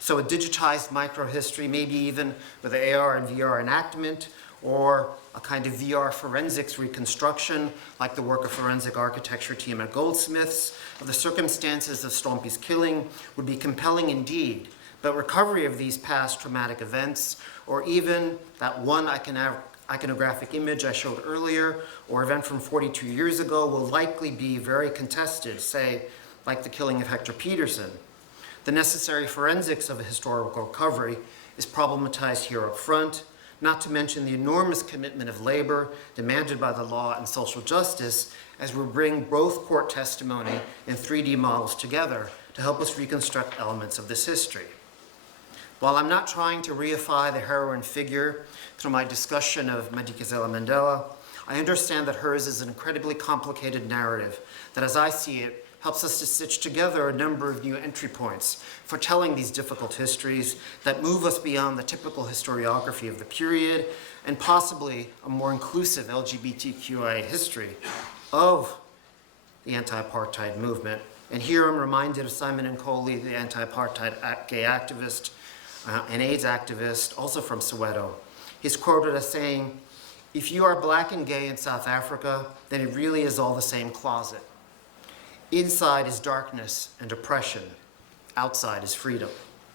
So a digitized microhistory, maybe even with AR and VR enactment, or a kind of VR forensics reconstruction, like the work of forensic architecture team at Goldsmiths, of the circumstances of Stompie's killing would be compelling indeed, but recovery of these past traumatic events or even that one iconographic image I showed earlier, or event from 42 years ago will likely be very contested, say, like the killing of Hector Peterson. The necessary forensics of a historical recovery is problematized here up front, not to mention the enormous commitment of labor demanded by the law and social justice as we bring both court testimony and 3D models together to help us reconstruct elements of this history. While I'm not trying to reify the heroine figure through my discussion of Madikizela Mandela, I understand that hers is an incredibly complicated narrative that, as I see it, helps us to stitch together a number of new entry points for telling these difficult histories that move us beyond the typical historiography of the period and possibly a more inclusive LGBTQIA history of the anti-apartheid movement. And here I'm reminded of Simon Nkoli, the anti-apartheid gay activist and AIDS activist, also from Soweto. He's quoted as saying, "If you are black and gay in South Africa, then it really is all the same closet. Inside is darkness and oppression. Outside is freedom."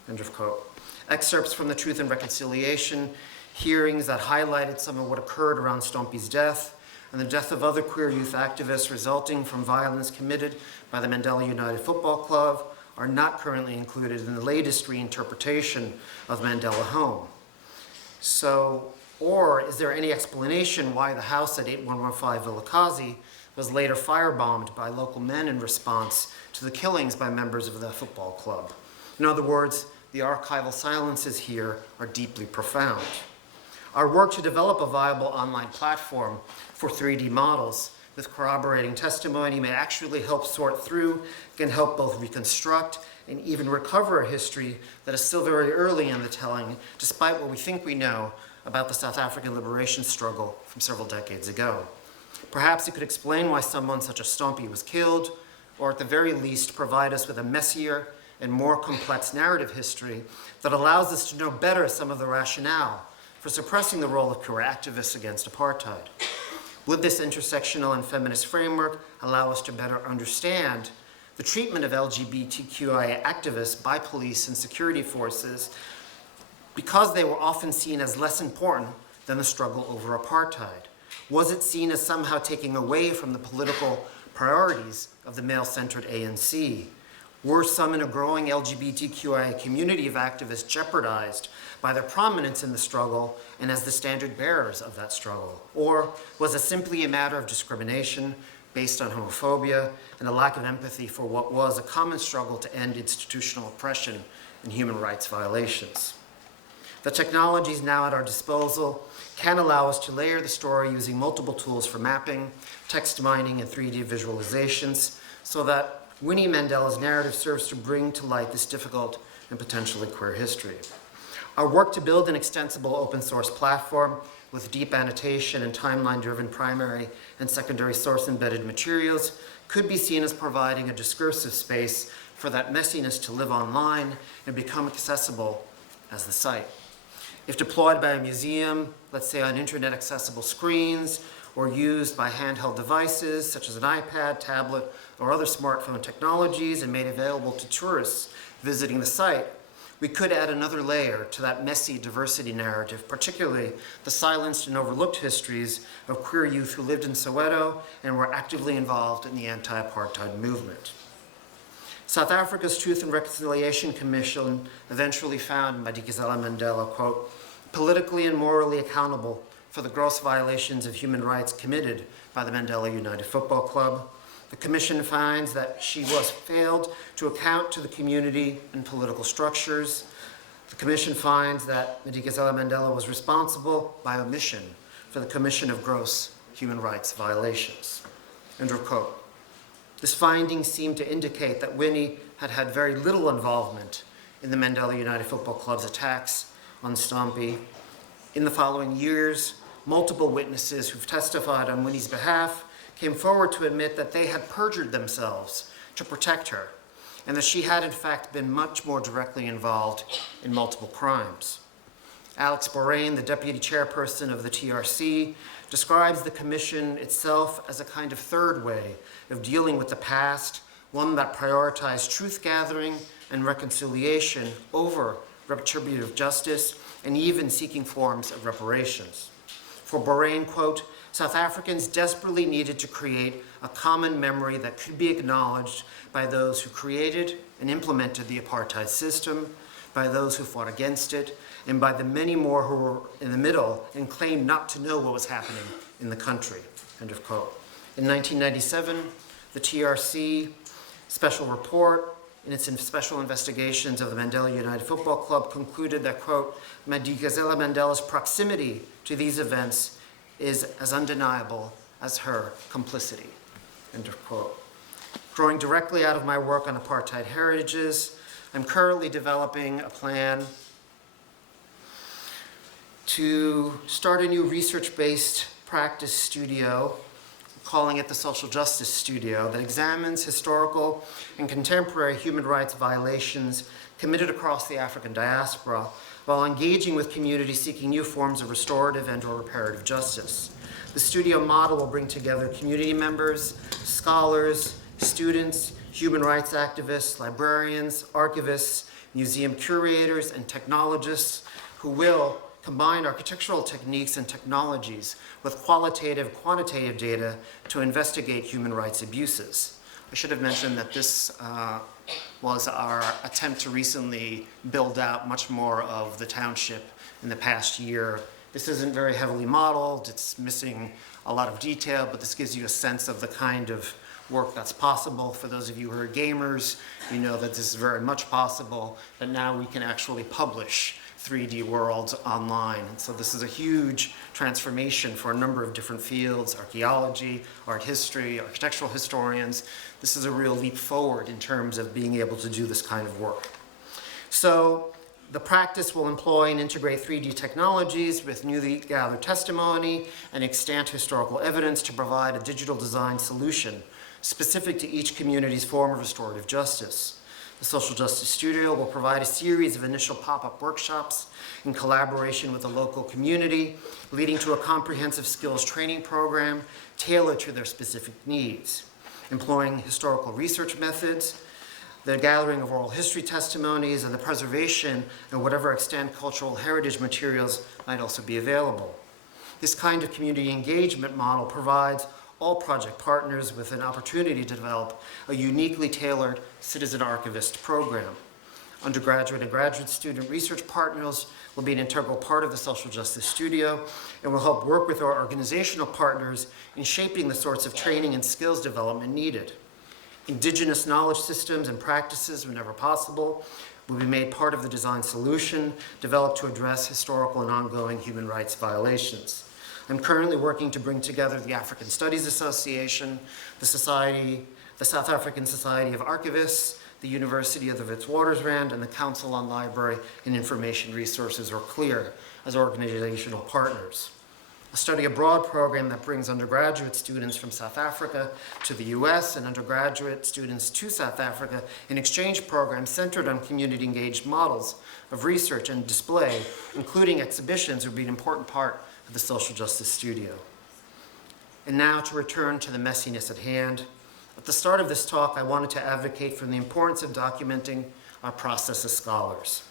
End of quote. Excerpts from the Truth and Reconciliation hearings that highlighted some of what occurred around Stompie's death and the death of other queer youth activists resulting from violence committed by the Mandela United Football Club are not currently included in the latest reinterpretation of Mandela Home. So, or is there any explanation why the house at 8115 Vilakazi was later firebombed by local men in response to the killings by members of the football club? In other words, the archival silences here are deeply profound. Our work to develop a viable online platform for 3D models with corroborating testimony may actually help sort through, can help both reconstruct and even recover a history that is still very early in the telling, despite what we think we know about the South African liberation struggle from several decades ago. Perhaps it could explain why someone such as Stompie was killed, or at the very least provide us with a messier and more complex narrative history that allows us to know better some of the rationale for suppressing the role of queer activists against apartheid. Would this intersectional and feminist framework allow us to better understand the treatment of LGBTQIA activists by police and security forces because they were often seen as less important than the struggle over apartheid? Was it seen as somehow taking away from the political priorities of the male-centered ANC? Were some in a growing LGBTQIA community of activists jeopardized by their prominence in the struggle and as the standard bearers of that struggle? Or was it simply a matter of discrimination based on homophobia and a lack of empathy for what was a common struggle to end institutional oppression and human rights violations? The technologies now at our disposal can allow us to layer the story using multiple tools for mapping, text mining, and 3D visualizations so that Winnie Mandela's narrative serves to bring to light this difficult and potentially queer history. Our work to build an extensible open source platform with deep annotation and timeline-driven primary and secondary source-embedded materials could be seen as providing a discursive space for that messiness to live online and become accessible as the site. If deployed by a museum, let's say on internet-accessible screens, or used by handheld devices such as an iPad, tablet, or other smartphone technologies and made available to tourists visiting the site, we could add another layer to that messy diversity narrative, particularly the silenced and overlooked histories of queer youth who lived in Soweto and were actively involved in the anti-apartheid movement. South Africa's Truth and Reconciliation Commission eventually found Madikizela Mandela, quote, politically and morally accountable for the gross violations of human rights committed by the Mandela United Football Club. The commission finds that she was failed to account to the community and political structures. The commission finds that Madikizela Mandela was responsible by omission for the commission of gross human rights violations. End of quote. This finding seemed to indicate that Winnie had had very little involvement in the Mandela United Football Club's attacks on Stompie. In the following years, multiple witnesses who've testified on Winnie's behalf came forward to admit that they had perjured themselves to protect her, and that she had in fact been much more directly involved in multiple crimes. Alex Borain, the deputy chairperson of the TRC, describes the commission itself as a kind of third way of dealing with the past, one that prioritized truth gathering and reconciliation over retributive justice, and even seeking forms of reparations. For Bahrain, quote, South Africans desperately needed to create a common memory that could be acknowledged by those who created and implemented the apartheid system, by those who fought against it, and by the many more who were in the middle and claimed not to know what was happening in the country, end of quote. In 1997, the TRC special report in its special investigations of the Mandela United Football Club concluded that, quote, Madikizela Mandela's proximity to these events is as undeniable as her complicity, end of quote. Growing directly out of my work on apartheid heritages, I'm currently developing a plan to start a new research-based practice studio, calling it the Social Justice Studio, that examines historical and contemporary human rights violations committed across the African diaspora while engaging with communities seeking new forms of restorative and/or reparative justice. The studio model will bring together community members, scholars, students, human rights activists, librarians, archivists, museum curators, and technologists who will combine architectural techniques and technologies with qualitative, quantitative data to investigate human rights abuses. I should have mentioned that this was our attempt to recently build out much more of the township in the past year. This isn't very heavily modeled, it's missing a lot of detail, but this gives you a sense of the kind of work that's possible. For those of you who are gamers, you know that this is very much possible, that now we can actually publish 3D worlds online. And so this is a huge transformation for a number of different fields, archaeology, art history, architectural historians. This is a real leap forward in terms of being able to do this kind of work. So the practice will employ and integrate 3D technologies with newly gathered testimony and extant historical evidence to provide a digital design solution specific to each community's form of restorative justice. The Social Justice Studio will provide a series of initial pop-up workshops in collaboration with the local community, leading to a comprehensive skills training program tailored to their specific needs, employing historical research methods, the gathering of oral history testimonies, and the preservation of whatever extant cultural heritage materials might also be available. This kind of community engagement model provides all project partners with an opportunity to develop a uniquely tailored citizen archivist program. Undergraduate and graduate student research partners will be an integral part of the Social Justice Studio and will help work with our organizational partners in shaping the sorts of training and skills development needed. Indigenous knowledge systems and practices, whenever possible, will be made part of the design solution developed to address historical and ongoing human rights violations. I'm currently working to bring together the African Studies Association, the South African Society of Archivists, the University of the Witwatersrand, and the Council on Library and Information Resources, or CLEAR, as organizational partners. A study abroad program that brings undergraduate students from South Africa to the US and undergraduate students to South Africa, an exchange program centered on community engaged models of research and display, including exhibitions, would be an important part of the Social Justice Studio. And now to return to the messiness at hand. At the start of this talk, I wanted to advocate for the importance of documenting our process as scholars,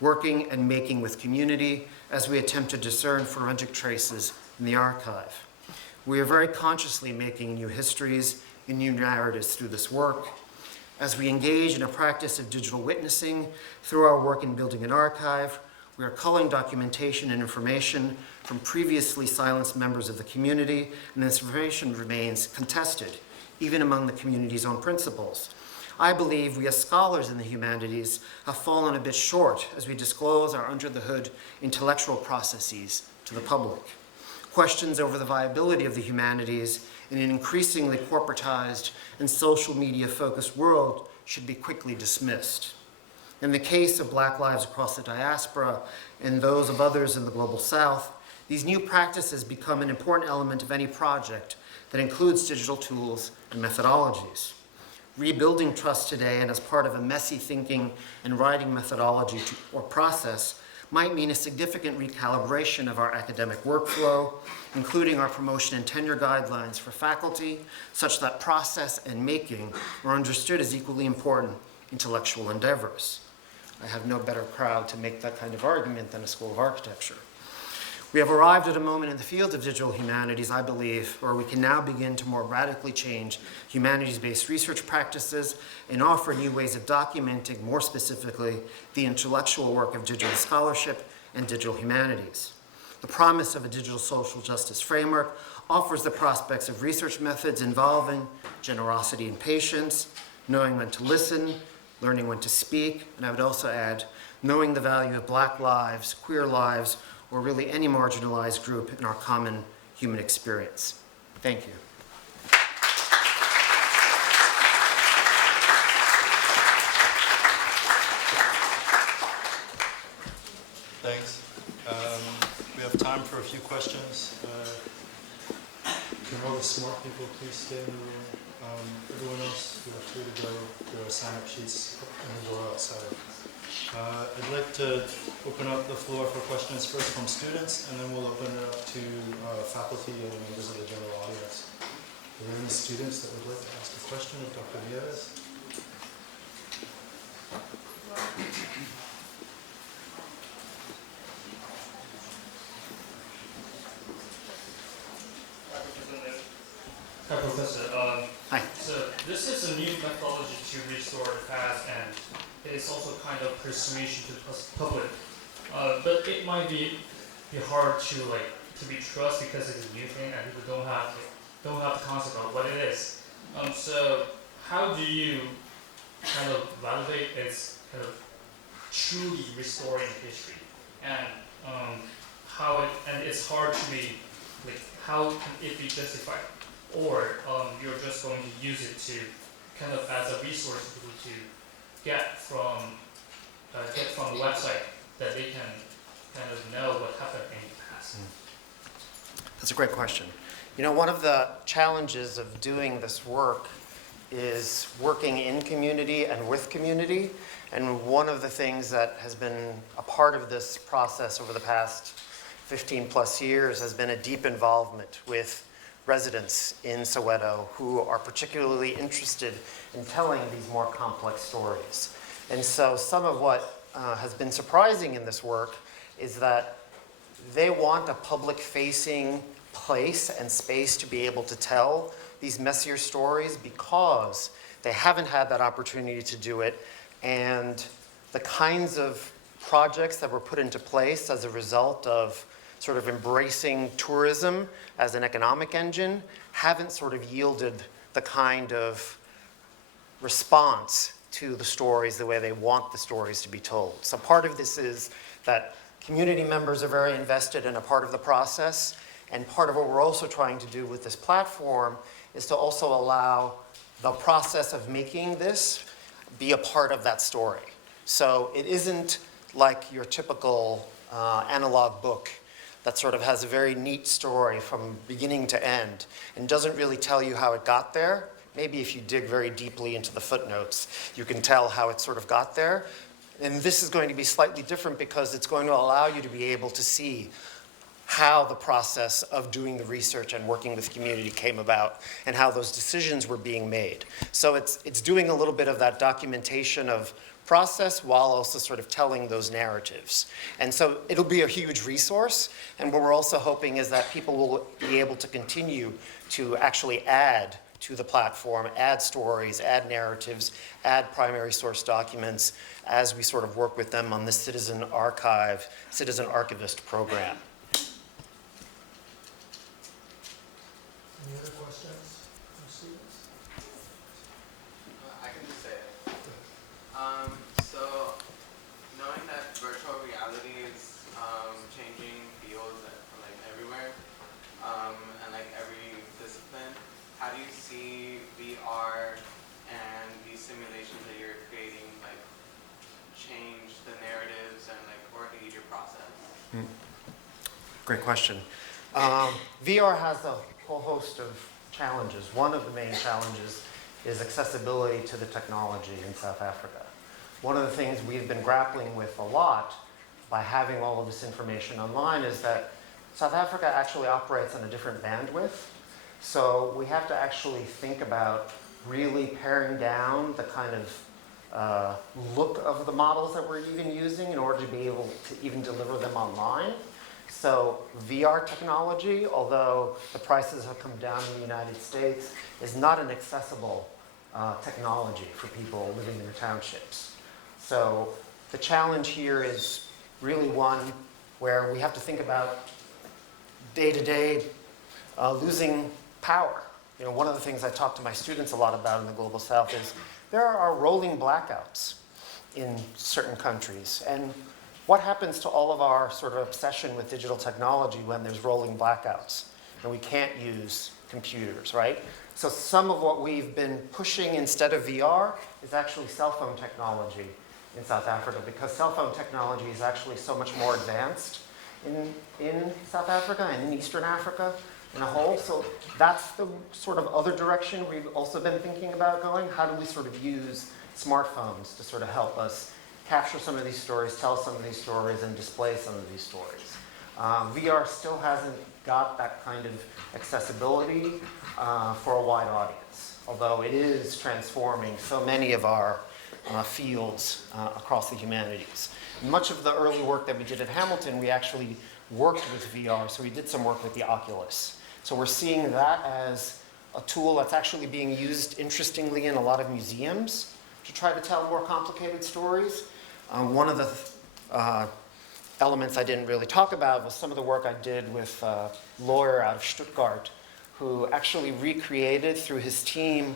working and making with community as we attempt to discern forensic traces in the archive. We are very consciously making new histories and new narratives through this work. As we engage in a practice of digital witnessing through our work in building an archive, we are culling documentation and information from previously silenced members of the community, and this information remains contested, even among the community's own principles. I believe we as scholars in the humanities have fallen a bit short as we disclose our under-the-hood intellectual processes to the public. Questions over the viability of the humanities in an increasingly corporatized and social media-focused world should be quickly dismissed. In the case of Black lives across the diaspora and those of others in the global South, these new practices become an important element of any project that includes digital tools and methodologies. Rebuilding trust today and as part of a messy thinking and writing methodology or process might mean a significant recalibration of our academic workflow, including our promotion and tenure guidelines for faculty, such that process and making are understood as equally important intellectual endeavors. I have no better crowd to make that kind of argument than a School of Architecture. We have arrived at a moment in the field of digital humanities, I believe, where we can now begin to more radically change humanities-based research practices and offer new ways of documenting, more specifically, the intellectual work of digital scholarship and digital humanities. The promise of a digital social justice framework offers the prospects of research methods involving generosity and patience, knowing when to listen, learning when to speak, and I would also add, knowing the value of Black lives, queer lives, or really any marginalized group in our common human experience. Thank you. Thanks. We have time for a few questions. Can all the smart people please stay in the room? Everyone else, you are free to go. There are sign-up sheets in the door outside. I'd like to open up the floor for questions first from students, and then we'll open it up to faculty and members of the general audience. Are there any students that would like to ask a question of Dr. Nieves? Hi, Professor. Hi. So this is a new methodology to restore the past, and it's also kind of persuasion to the public. But it might be hard to be trusted because it's a new thing and people don't have the concept of what it is. So how do you kind of validate its kind of truly restoring history, and it's hard to be how can it be justified? Or you're just going to use it to kind of as a resource for people to get from the website that they can kind of know what happened in the past. That's a great question. You know, one of the challenges of doing this work is working in community and with community. And one of the things that has been a part of this process over the past 15 plus years has been a deep involvement with residents in Soweto who are particularly interested in telling these more complex stories. And so some of what has been surprising in this work is that they want a public-facing place and space to be able to tell these messier stories because they haven't had that opportunity to do it, and the kinds of projects that were put into place as a result of sort of embracing tourism as an economic engine haven't sort of yielded the kind of response to the stories the way they want the stories to be told. So part of this is that community members are very invested in a part of the process, and part of what we're also trying to do with this platform is to also allow the process of making this be a part of that story. So it isn't like your typical analog book that sort of has a very neat story from beginning to end and doesn't really tell you how it got there. Maybe if you dig very deeply into the footnotes, you can tell how it sort of got there. And this is going to be slightly different because it's going to allow you to be able to see how the process of doing the research and working with community came about and how those decisions were being made. So it's doing a little bit of that documentation of process while also sort of telling those narratives. And so it'll be a huge resource, and what we're also hoping is that people will be able to continue to actually add to the platform, add stories, add narratives, add primary source documents as we sort of work with them on the Citizen Archive, Citizen Archivist program. Any other questions from students? I can just say it. So, knowing that virtual reality is changing fields everywhere, and every discipline, how do you see VR and these simulations that you're creating change the narratives and or aid your process? Great question. VR has a whole host of challenges. One of the main challenges is accessibility to the technology in South Africa. One of the things we've been grappling with a lot by having all of this information online is that South Africa actually operates on a different bandwidth. So we have to actually think about really paring down the kind of look of the models that we're even using in order to be able to even deliver them online. So VR technology, although the prices have come down in the United States, is not an accessible technology for people living in the townships. So the challenge here is really one where we have to think about day-to-day losing power. You know, one of the things I talk to my students a lot about in the Global South is there are rolling blackouts in certain countries. And what happens to all of our sort of obsession with digital technology when there's rolling blackouts and we can't use computers, right? So some of what we've been pushing instead of VR is actually cell phone technology in South Africa, because cell phone technology is actually so much more advanced in South Africa and in Eastern Africa in a whole. So that's the sort of other direction we've also been thinking about going. How do we sort of use smartphones to sort of help us capture some of these stories, tell some of these stories, and display some of these stories? VR still hasn't got that kind of accessibility for a wide audience, although it is transforming so many of our fields across the humanities. Much of the early work that we did at Hamilton, we actually worked with VR, so we did some work with the Oculus. So we're seeing that as a tool that's actually being used, interestingly, in a lot of museums to try to tell more complicated stories. One of the elements I didn't really talk about was some of the work I did with a lawyer out of Stuttgart who actually recreated through his team,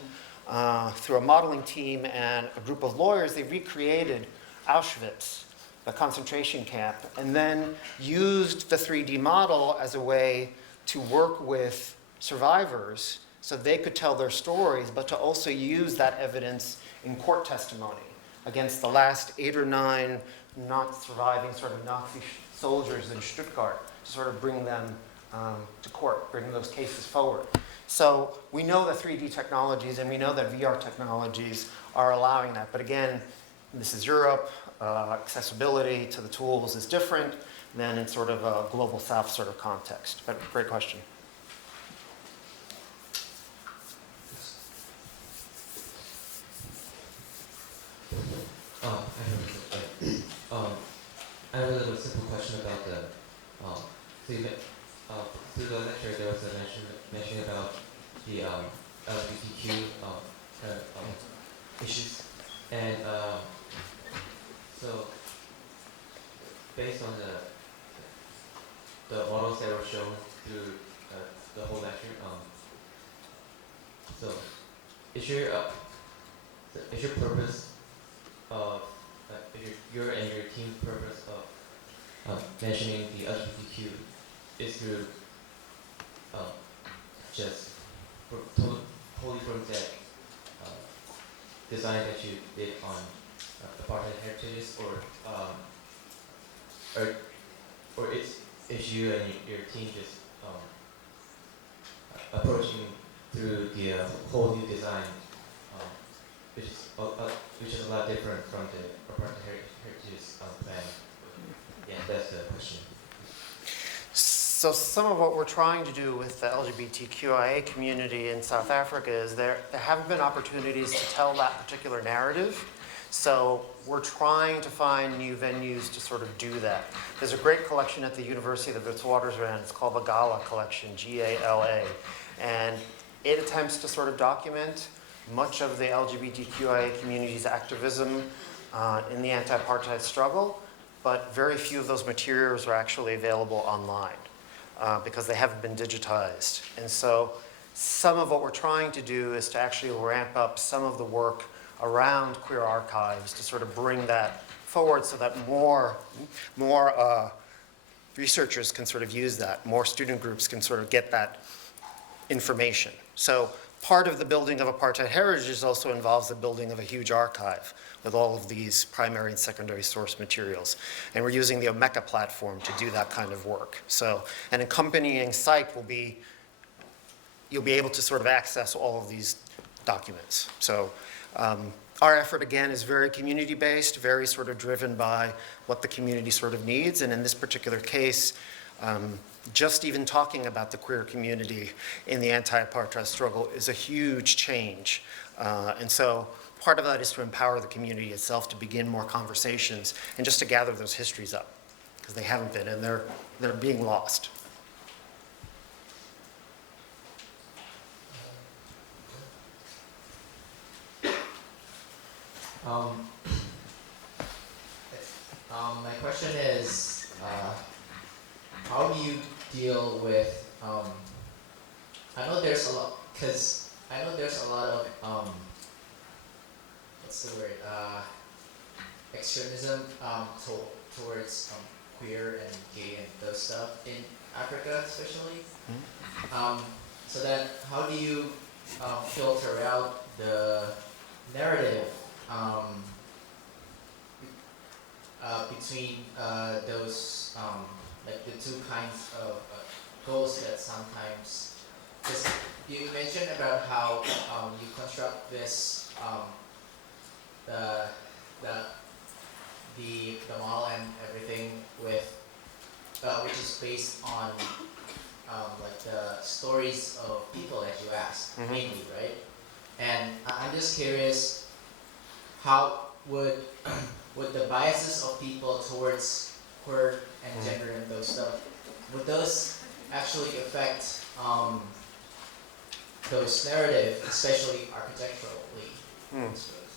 through a modeling team and a group of lawyers, they recreated Auschwitz, the concentration camp, and then used the 3D model as a way to work with survivors so they could tell their stories, but to also use that evidence in court testimony against the last 8 or 9 not surviving sort of Nazi soldiers in Stuttgart to sort of bring them to court, bring those cases forward. So we know that 3D technologies and we know that VR technologies are allowing that. But again, this is Europe. Accessibility to the tools is different than in sort of a global South sort of context. But great question. I have a little simple question about the, through the lecture there was a mention about the LGBTQ issues, and so based on the models that were shown through the whole lecture, so is your purpose of your and your team's purpose of mentioning the LGBTQ is through just wholly from that design that you did on apartheid heritages, or is you and your team just approaching through the whole new design, which is a lot different from the apartheid heritage plan. Yeah, that's the question. So some of what we're trying to do with the LGBTQIA community in South Africa is there haven't been opportunities to tell that particular narrative. So we're trying to find new venues to sort of do that. There's a great collection at the University that Witwatersrand. It's called the Gala Collection, G-A-L-A. And it attempts to sort of document much of the LGBTQIA community's activism in the anti-apartheid struggle, but very few of those materials are actually available online because they haven't been digitized. And so some of what we're trying to do is to actually ramp up some of the work around queer archives to sort of bring that forward so that more researchers can sort of use that, more student groups can sort of get that information. So part of the building of apartheid heritage also involves the building of a huge archive with all of these primary and secondary source materials. And we're using the Omeka platform to do that kind of work. So an accompanying site will be, you'll be able to sort of access all of these documents. So our effort, again, is very community-based, very sort of driven by what the community sort of needs. And in this particular case, just even talking about the queer community in the anti-apartheid struggle is a huge change. And so part of that is to empower the community itself to begin more conversations and just to gather those histories up, because they haven't been, and they're being lost. My question is, how do you deal with, I know there's a lot, because I know there's a lot of, what's the word, extremism towards queer and gay and those stuff in Africa especially. So then how do you filter out the narrative between those, like the two kinds of goals that sometimes, because you mentioned about how you construct this, the model and everything with, which is based on like the stories of people that you ask, mainly, right? And I'm just curious, how would the biases of people towards queer and gender and those stuff, would those actually affect those narrative, especially architecturally?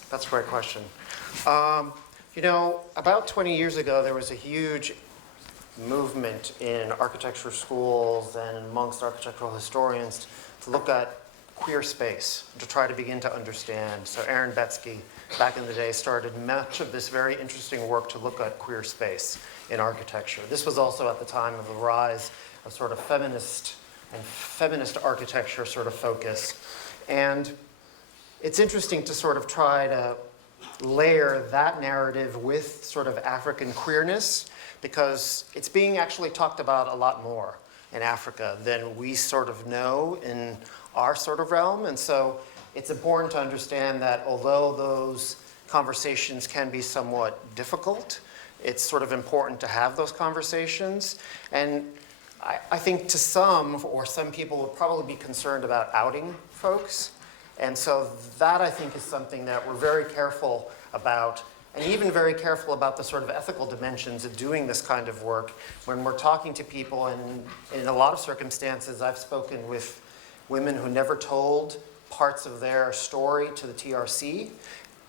That's a great question. You know, about 20 years ago, there was a huge movement in architecture schools and amongst architectural historians to look at queer space, to try to begin to understand. So Aaron Betsky, back in the day, started much of this very interesting work to look at queer space in architecture. This was also at the time of the rise of sort of feminist architecture sort of focus. And it's interesting to sort of try to layer that narrative with sort of African queerness, because it's being actually talked about a lot more in Africa than we sort of know in our sort of realm. And so it's important to understand that although those conversations can be somewhat difficult, it's sort of important to have those conversations. And I think to some people would probably be concerned about outing folks. And so that, I think, is something that we're very careful about, and even very careful about the sort of ethical dimensions of doing this kind of work when we're talking to people. And in a lot of circumstances, I've spoken with women who never told parts of their story to the TRC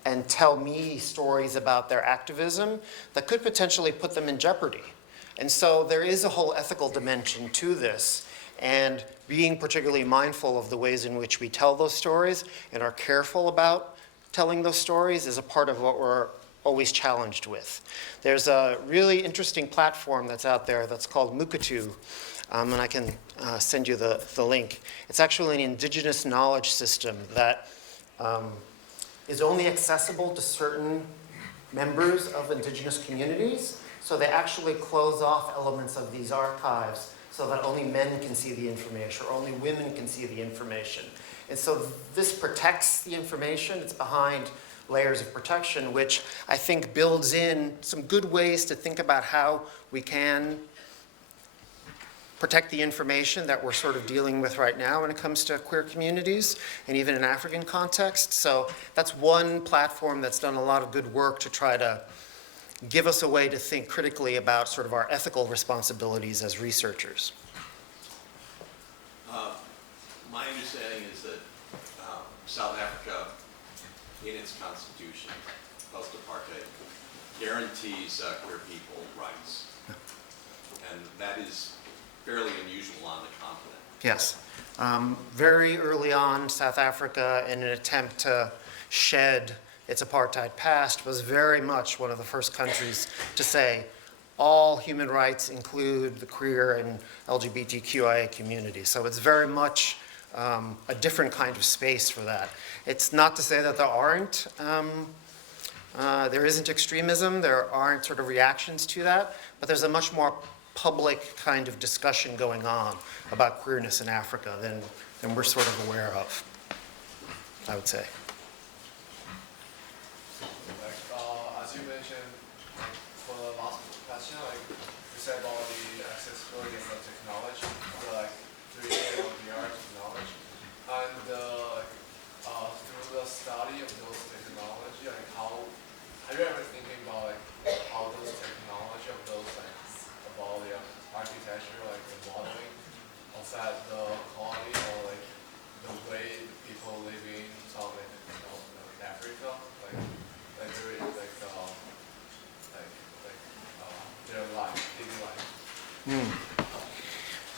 and tell me stories about their activism that could potentially put them in jeopardy. And so there is a whole ethical dimension to this, and being particularly mindful of the ways in which we tell those stories and are careful about telling those stories is a part of what we're always challenged with. There's a really interesting platform that's out there that's called Mukatu, and I can send you the link. It's actually an indigenous knowledge system that is only accessible to certain members of indigenous communities. So they actually close off elements of these archives so that only men can see the information, or only women can see the information. And so this protects the information. It's behind layers of protection, which I think builds in some good ways to think about how we can protect the information that we're sort of dealing with right now when it comes to queer communities, and even in African context. So that's one platform that's done a lot of good work to try to give us a way to think critically about sort of our ethical responsibilities as researchers. My understanding is that South Africa, in its constitution, post-apartheid, guarantees queer people rights. And that is fairly unusual on the continent. Yes. Very early on, South Africa, in an attempt to shed its apartheid past, was very much one of the first countries to say all human rights include the queer and LGBTQIA community. So it's very much a different kind of space for that. It's not to say that there isn't extremism, there aren't sort of reactions to that, but there's a much more public kind of discussion going on about queerness in Africa than we're sort of aware of, I would say. As you mentioned, for the last question, you said about the accessibility of the technology, the 3D or VR technology, and through the study of those technologies,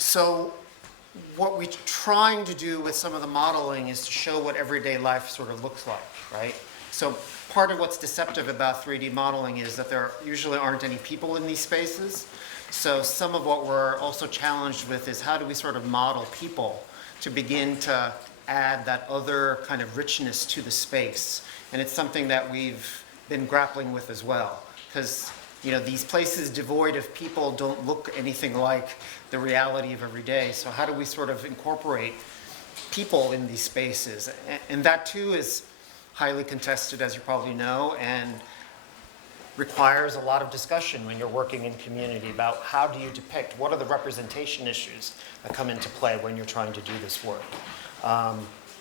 So what we're trying to do with some of the modeling is to show what everyday life sort of looks like, right? So part of what's deceptive about 3D modeling is that there usually aren't any people in these spaces. So some of what we're also challenged with is how do we sort of model people to begin to add that other kind of richness to the space. And it's something that we've been grappling with as well. Because these places devoid of people don't look anything like the reality of every day. So how do we sort of incorporate people in these spaces? And that too is highly contested, as you probably know, and requires a lot of discussion when you're working in community about how do you depict, what are the representation issues that come into play when you're trying to do this work.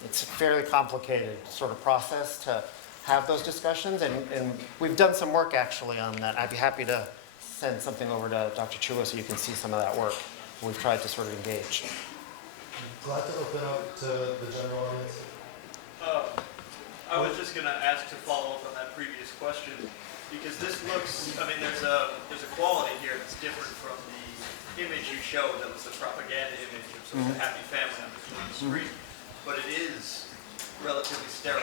It's a fairly complicated sort of process to have those discussions, and we've done some work actually on that. I'd be happy to send something over to Dr. Chulo so you can see some of that work. We've tried to sort of engage. Glad to open up to the general audience. I was just going to ask to follow up on that previous question, because this looks, I mean, there's a quality here that's different from the image you showed that was the propaganda image of sort of a happy family on the street, but it is relatively sterile,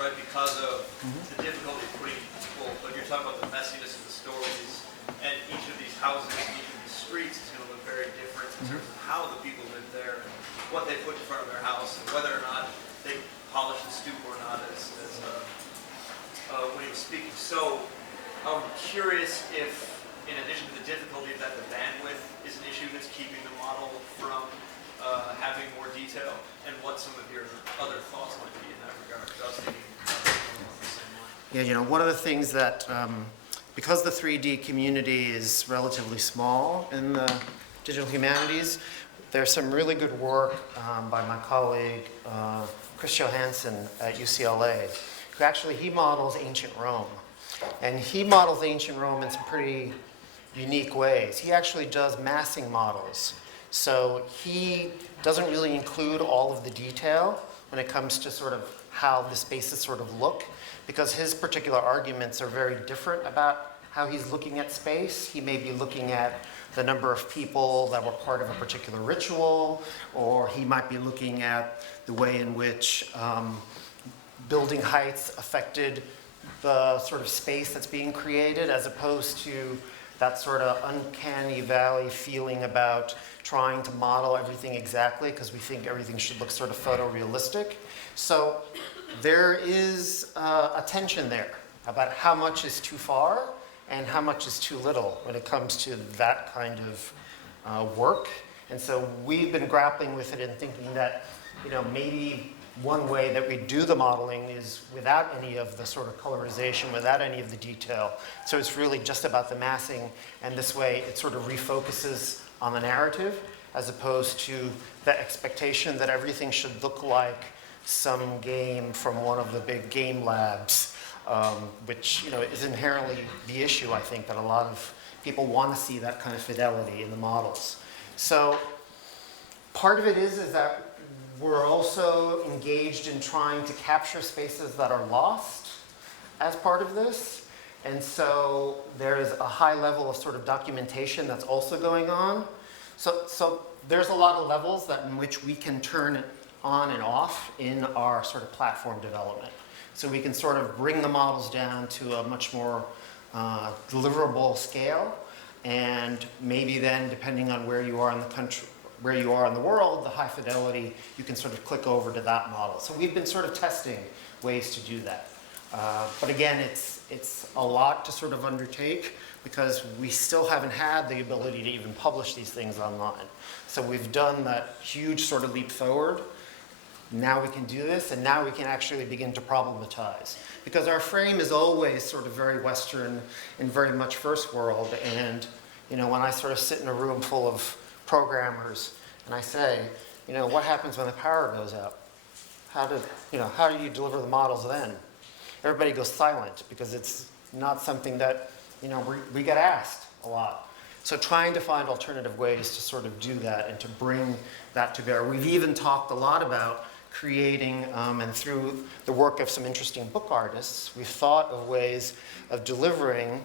right, because of the difficulty of putting people, but you're talking about the messiness of the stories, and each of these houses, each of these streets is going to look very different in terms of how the people live there, and what they put in front of their house, and whether or not they polish the stoop or not, as when he was speaking. So I'm curious if, in addition to the difficulty that the bandwidth is an issue that's keeping the model from having more detail, and what some of your other thoughts might be in that regard. I was thinking along the same line. Yeah, one of the things that, because the 3D community is relatively small in the digital humanities, there's some really good work by my colleague, Chris Johansson at UCLA, who actually, he models ancient Rome. And he models ancient Rome in some pretty unique ways. He actually does massing models. So he doesn't really include all of the detail when it comes to sort of how the spaces sort of look, because his particular arguments are very different about how he's looking at space. He may be looking at the number of people that were part of a particular ritual, or he might be looking at the way in which building heights affected the sort of space that's being created, as opposed to that sort of uncanny valley feeling about trying to model everything exactly because we think everything should look sort of photorealistic. So there is a tension there about how much is too far and how much is too little when it comes to that kind of work. And so we've been grappling with it and thinking that, maybe one way that we do the modeling is without any of the sort of colorization, without any of the detail. So it's really just about the massing, and this way it sort of refocuses on the narrative as opposed to the expectation that everything should look like some game from one of the big game labs, which is inherently the issue, I think, that a lot of people want to see that kind of fidelity in the models. So part of it is that we're also engaged in trying to capture spaces that are lost as part of this. And so there's a high level of sort of documentation that's also going on. So there's a lot of levels in which we can turn it on and off in our sort of platform development. So we can sort of bring the models down to a much more deliverable scale. And maybe then, depending on where you are in the country, where you are in the world, the high fidelity, you can sort of click over to that model. So we've been sort of testing ways to do that. But again, it's a lot to sort of undertake because we still haven't had the ability to even publish these things online. So we've done that huge sort of leap forward. Now we can do this, and now we can actually begin to problematize. Because our frame is always sort of very Western and very much first world. And when I sort of sit in a room full of programmers and I say, what happens when the power goes out? How do you deliver the models then? Everybody goes silent because it's not something that we get asked a lot. So trying to find alternative ways to sort of do that and to bring that to bear. We've even talked a lot about creating, and through the work of some interesting book artists, we've thought of ways of delivering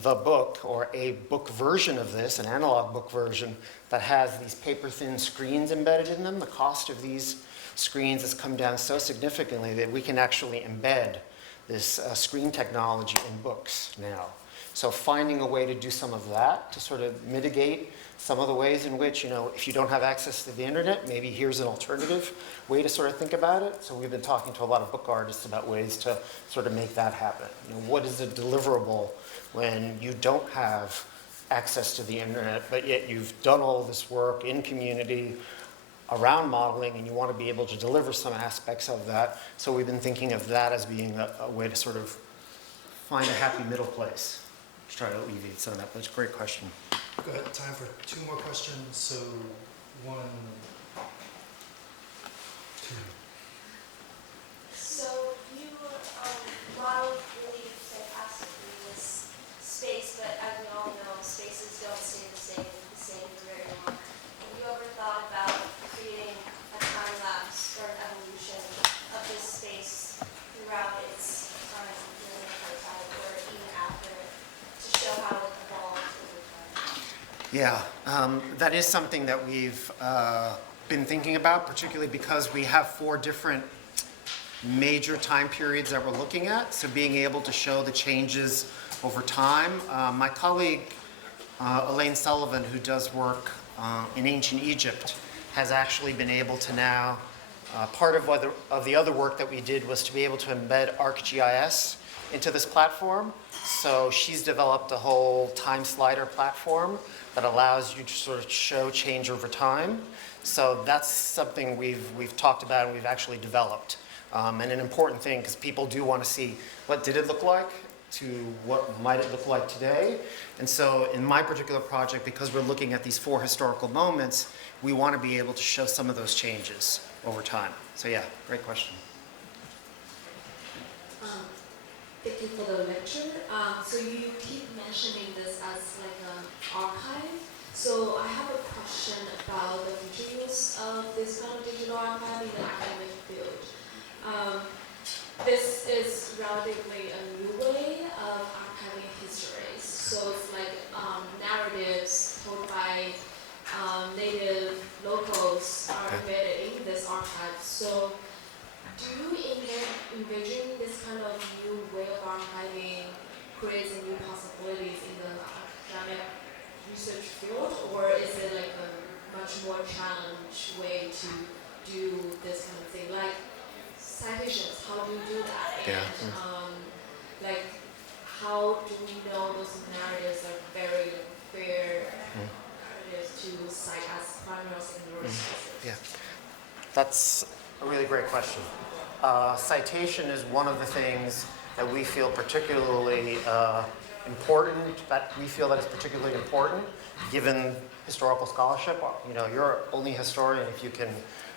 the book or a book version of this, an analog book version that has these paper-thin screens embedded in them. The cost of these screens has come down so significantly that we can actually embed this screen technology in books now. So finding a way to do some of that to sort of mitigate some of the ways in which, if you don't have access to the internet, maybe here's an alternative way to sort of think about it. So we've been talking to a lot of book artists about ways to sort of make that happen. What is a deliverable when you don't have access to the internet, but yet you've done all this work in community around modeling and you want to be able to deliver some aspects of that. So we've been thinking of that as being a way to sort of find a happy middle place to try to alleviate some of that, but it's a great question. Go ahead, time for 2 more questions. So 1, 2. So you modeled really fantastically this space, but as we all know, spaces don't stay the same for very long. Have you ever thought about creating a time lapse or an evolution of this space throughout its time during apartheid or even after to show how it evolved over time? Yeah, that is something that we've been thinking about, particularly because we have 4 different major time periods that we're looking at. So being able to show the changes over time. My colleague, Elaine Sullivan, who does work in ancient Egypt, has actually been able to now, part of the other work that we did was to be able to embed ArcGIS into this platform. So she's developed a whole time slider platform that allows you to sort of show change over time. So that's something we've talked about and we've actually developed. And an important thing, because people do want to see what did it look like to what might it look like today. And so in my particular project, because we're looking at these 4 historical moments, we want to be able to show some of those changes over time. So yeah, great question. Thank you for the lecture. So you keep mentioning this as like an archive. So I have a question about the future use of this kind of digital archive in the academic field. This is relatively a new way of archiving histories. So it's like narratives told by native locals are embedded in this archive. So do you envision this kind of new way of archiving creates new possibilities in the academic research field, or is it like a much more challenged way to do this kind of thing? Like citations, how do you do that? And like how do we know those narratives are very fair narratives to cite as primary or secondary sources? Yeah, that's a really great question. Citation is one of the things that we feel particularly important, that we feel that is particularly important given historical scholarship. You're only a historian if you can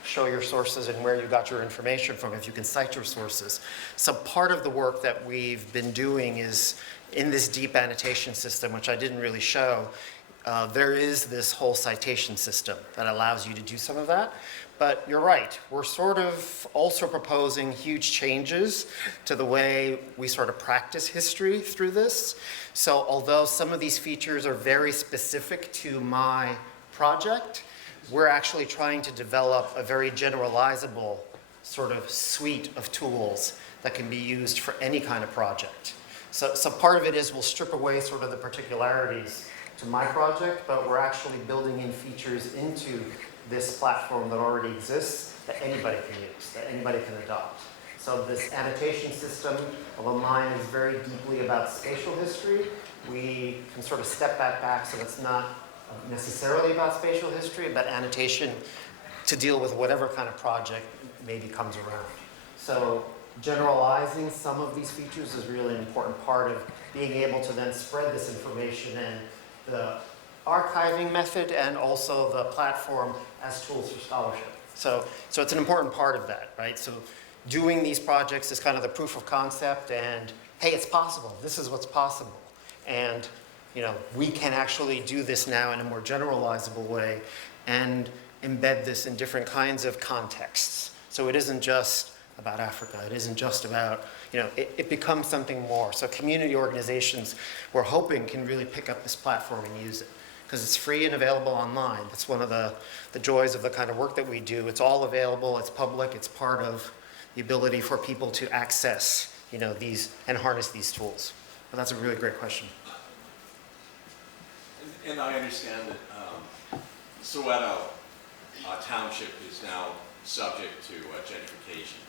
show your sources and where you got your information from, if you can cite your sources. So part of the work that we've been doing is in this deep annotation system, which I didn't really show, there is this whole citation system that allows you to do some of that. But you're right, we're sort of also proposing huge changes to the way we sort of practice history through this. So although some of these features are very specific to my project, we're actually trying to develop a very generalizable sort of suite of tools that can be used for any kind of project. So part of it is we'll strip away sort of the particularities to my project, but we're actually building in features into this platform that already exists that anybody can use, that anybody can adopt. So this annotation system, although mine is very deeply about spatial history, we can sort of step that back so it's not necessarily about spatial history, but annotation to deal with whatever kind of project maybe comes around. So generalizing some of these features is really an important part of being able to then spread this information and the archiving method and also the platform as tools for scholarship. So it's an important part of that, right? So doing these projects is kind of the proof of concept and, hey, it's possible. This is what's possible. And we can actually do this now in a more generalizable way and embed this in different kinds of contexts. So it isn't just about Africa. It isn't just about, it becomes something more. So community organizations, we're hoping, can really pick up this platform and use it, because it's free and available online. That's one of the joys of the kind of work that we do. It's all available, it's public, it's part of the ability for people to access, these and harness these tools. But that's a really great question. And I understand that Soweto Township is now subject to gentrification.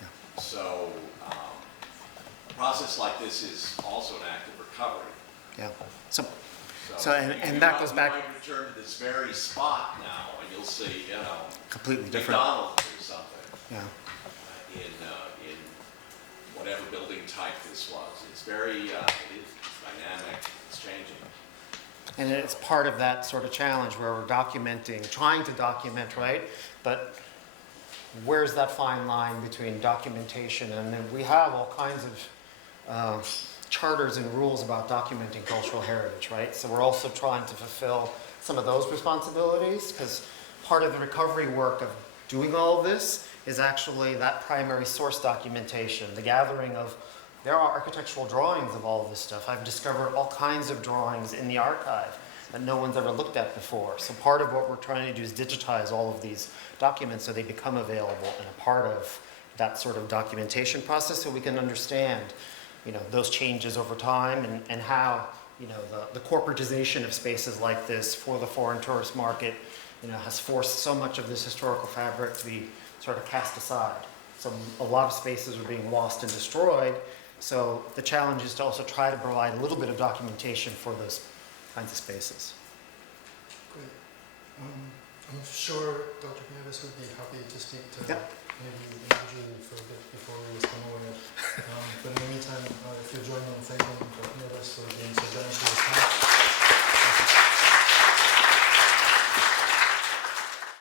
Yeah. So a process like this is also an act of recovery. Yeah. So you that goes back. You might return to this very spot now, and you'll see, Completely different. McDonald's or something. Yeah. In whatever building type this was. It's very it's dynamic. It's changing. And it's part of that sort of challenge where we're trying to document, right? But where's that fine line between documentation and then we have all kinds of charters and rules about documenting cultural heritage, right? So we're also trying to fulfill some of those responsibilities, because part of the recovery work of doing all of this is actually that primary source documentation, the gathering of, there are architectural drawings of all of this stuff. I've discovered all kinds of drawings in the archive that no one's ever looked at before. So part of what we're trying to do is digitize all of these documents so they become available and a part of that sort of documentation process, so we can understand, those changes over time and how, the corporatization of spaces like this for the foreign tourist market, has forced so much of this historical fabric to be sort of cast aside. So a lot of spaces are being lost and destroyed. So the challenge is to also try to provide a little bit of documentation for those kinds of spaces. Great. I'm sure Dr. Nieves would be happy to speak to maybe individually for a bit before we list them all yet. But in the meantime, if you'll join me in thanking Dr. Nieves for being so generous with his time.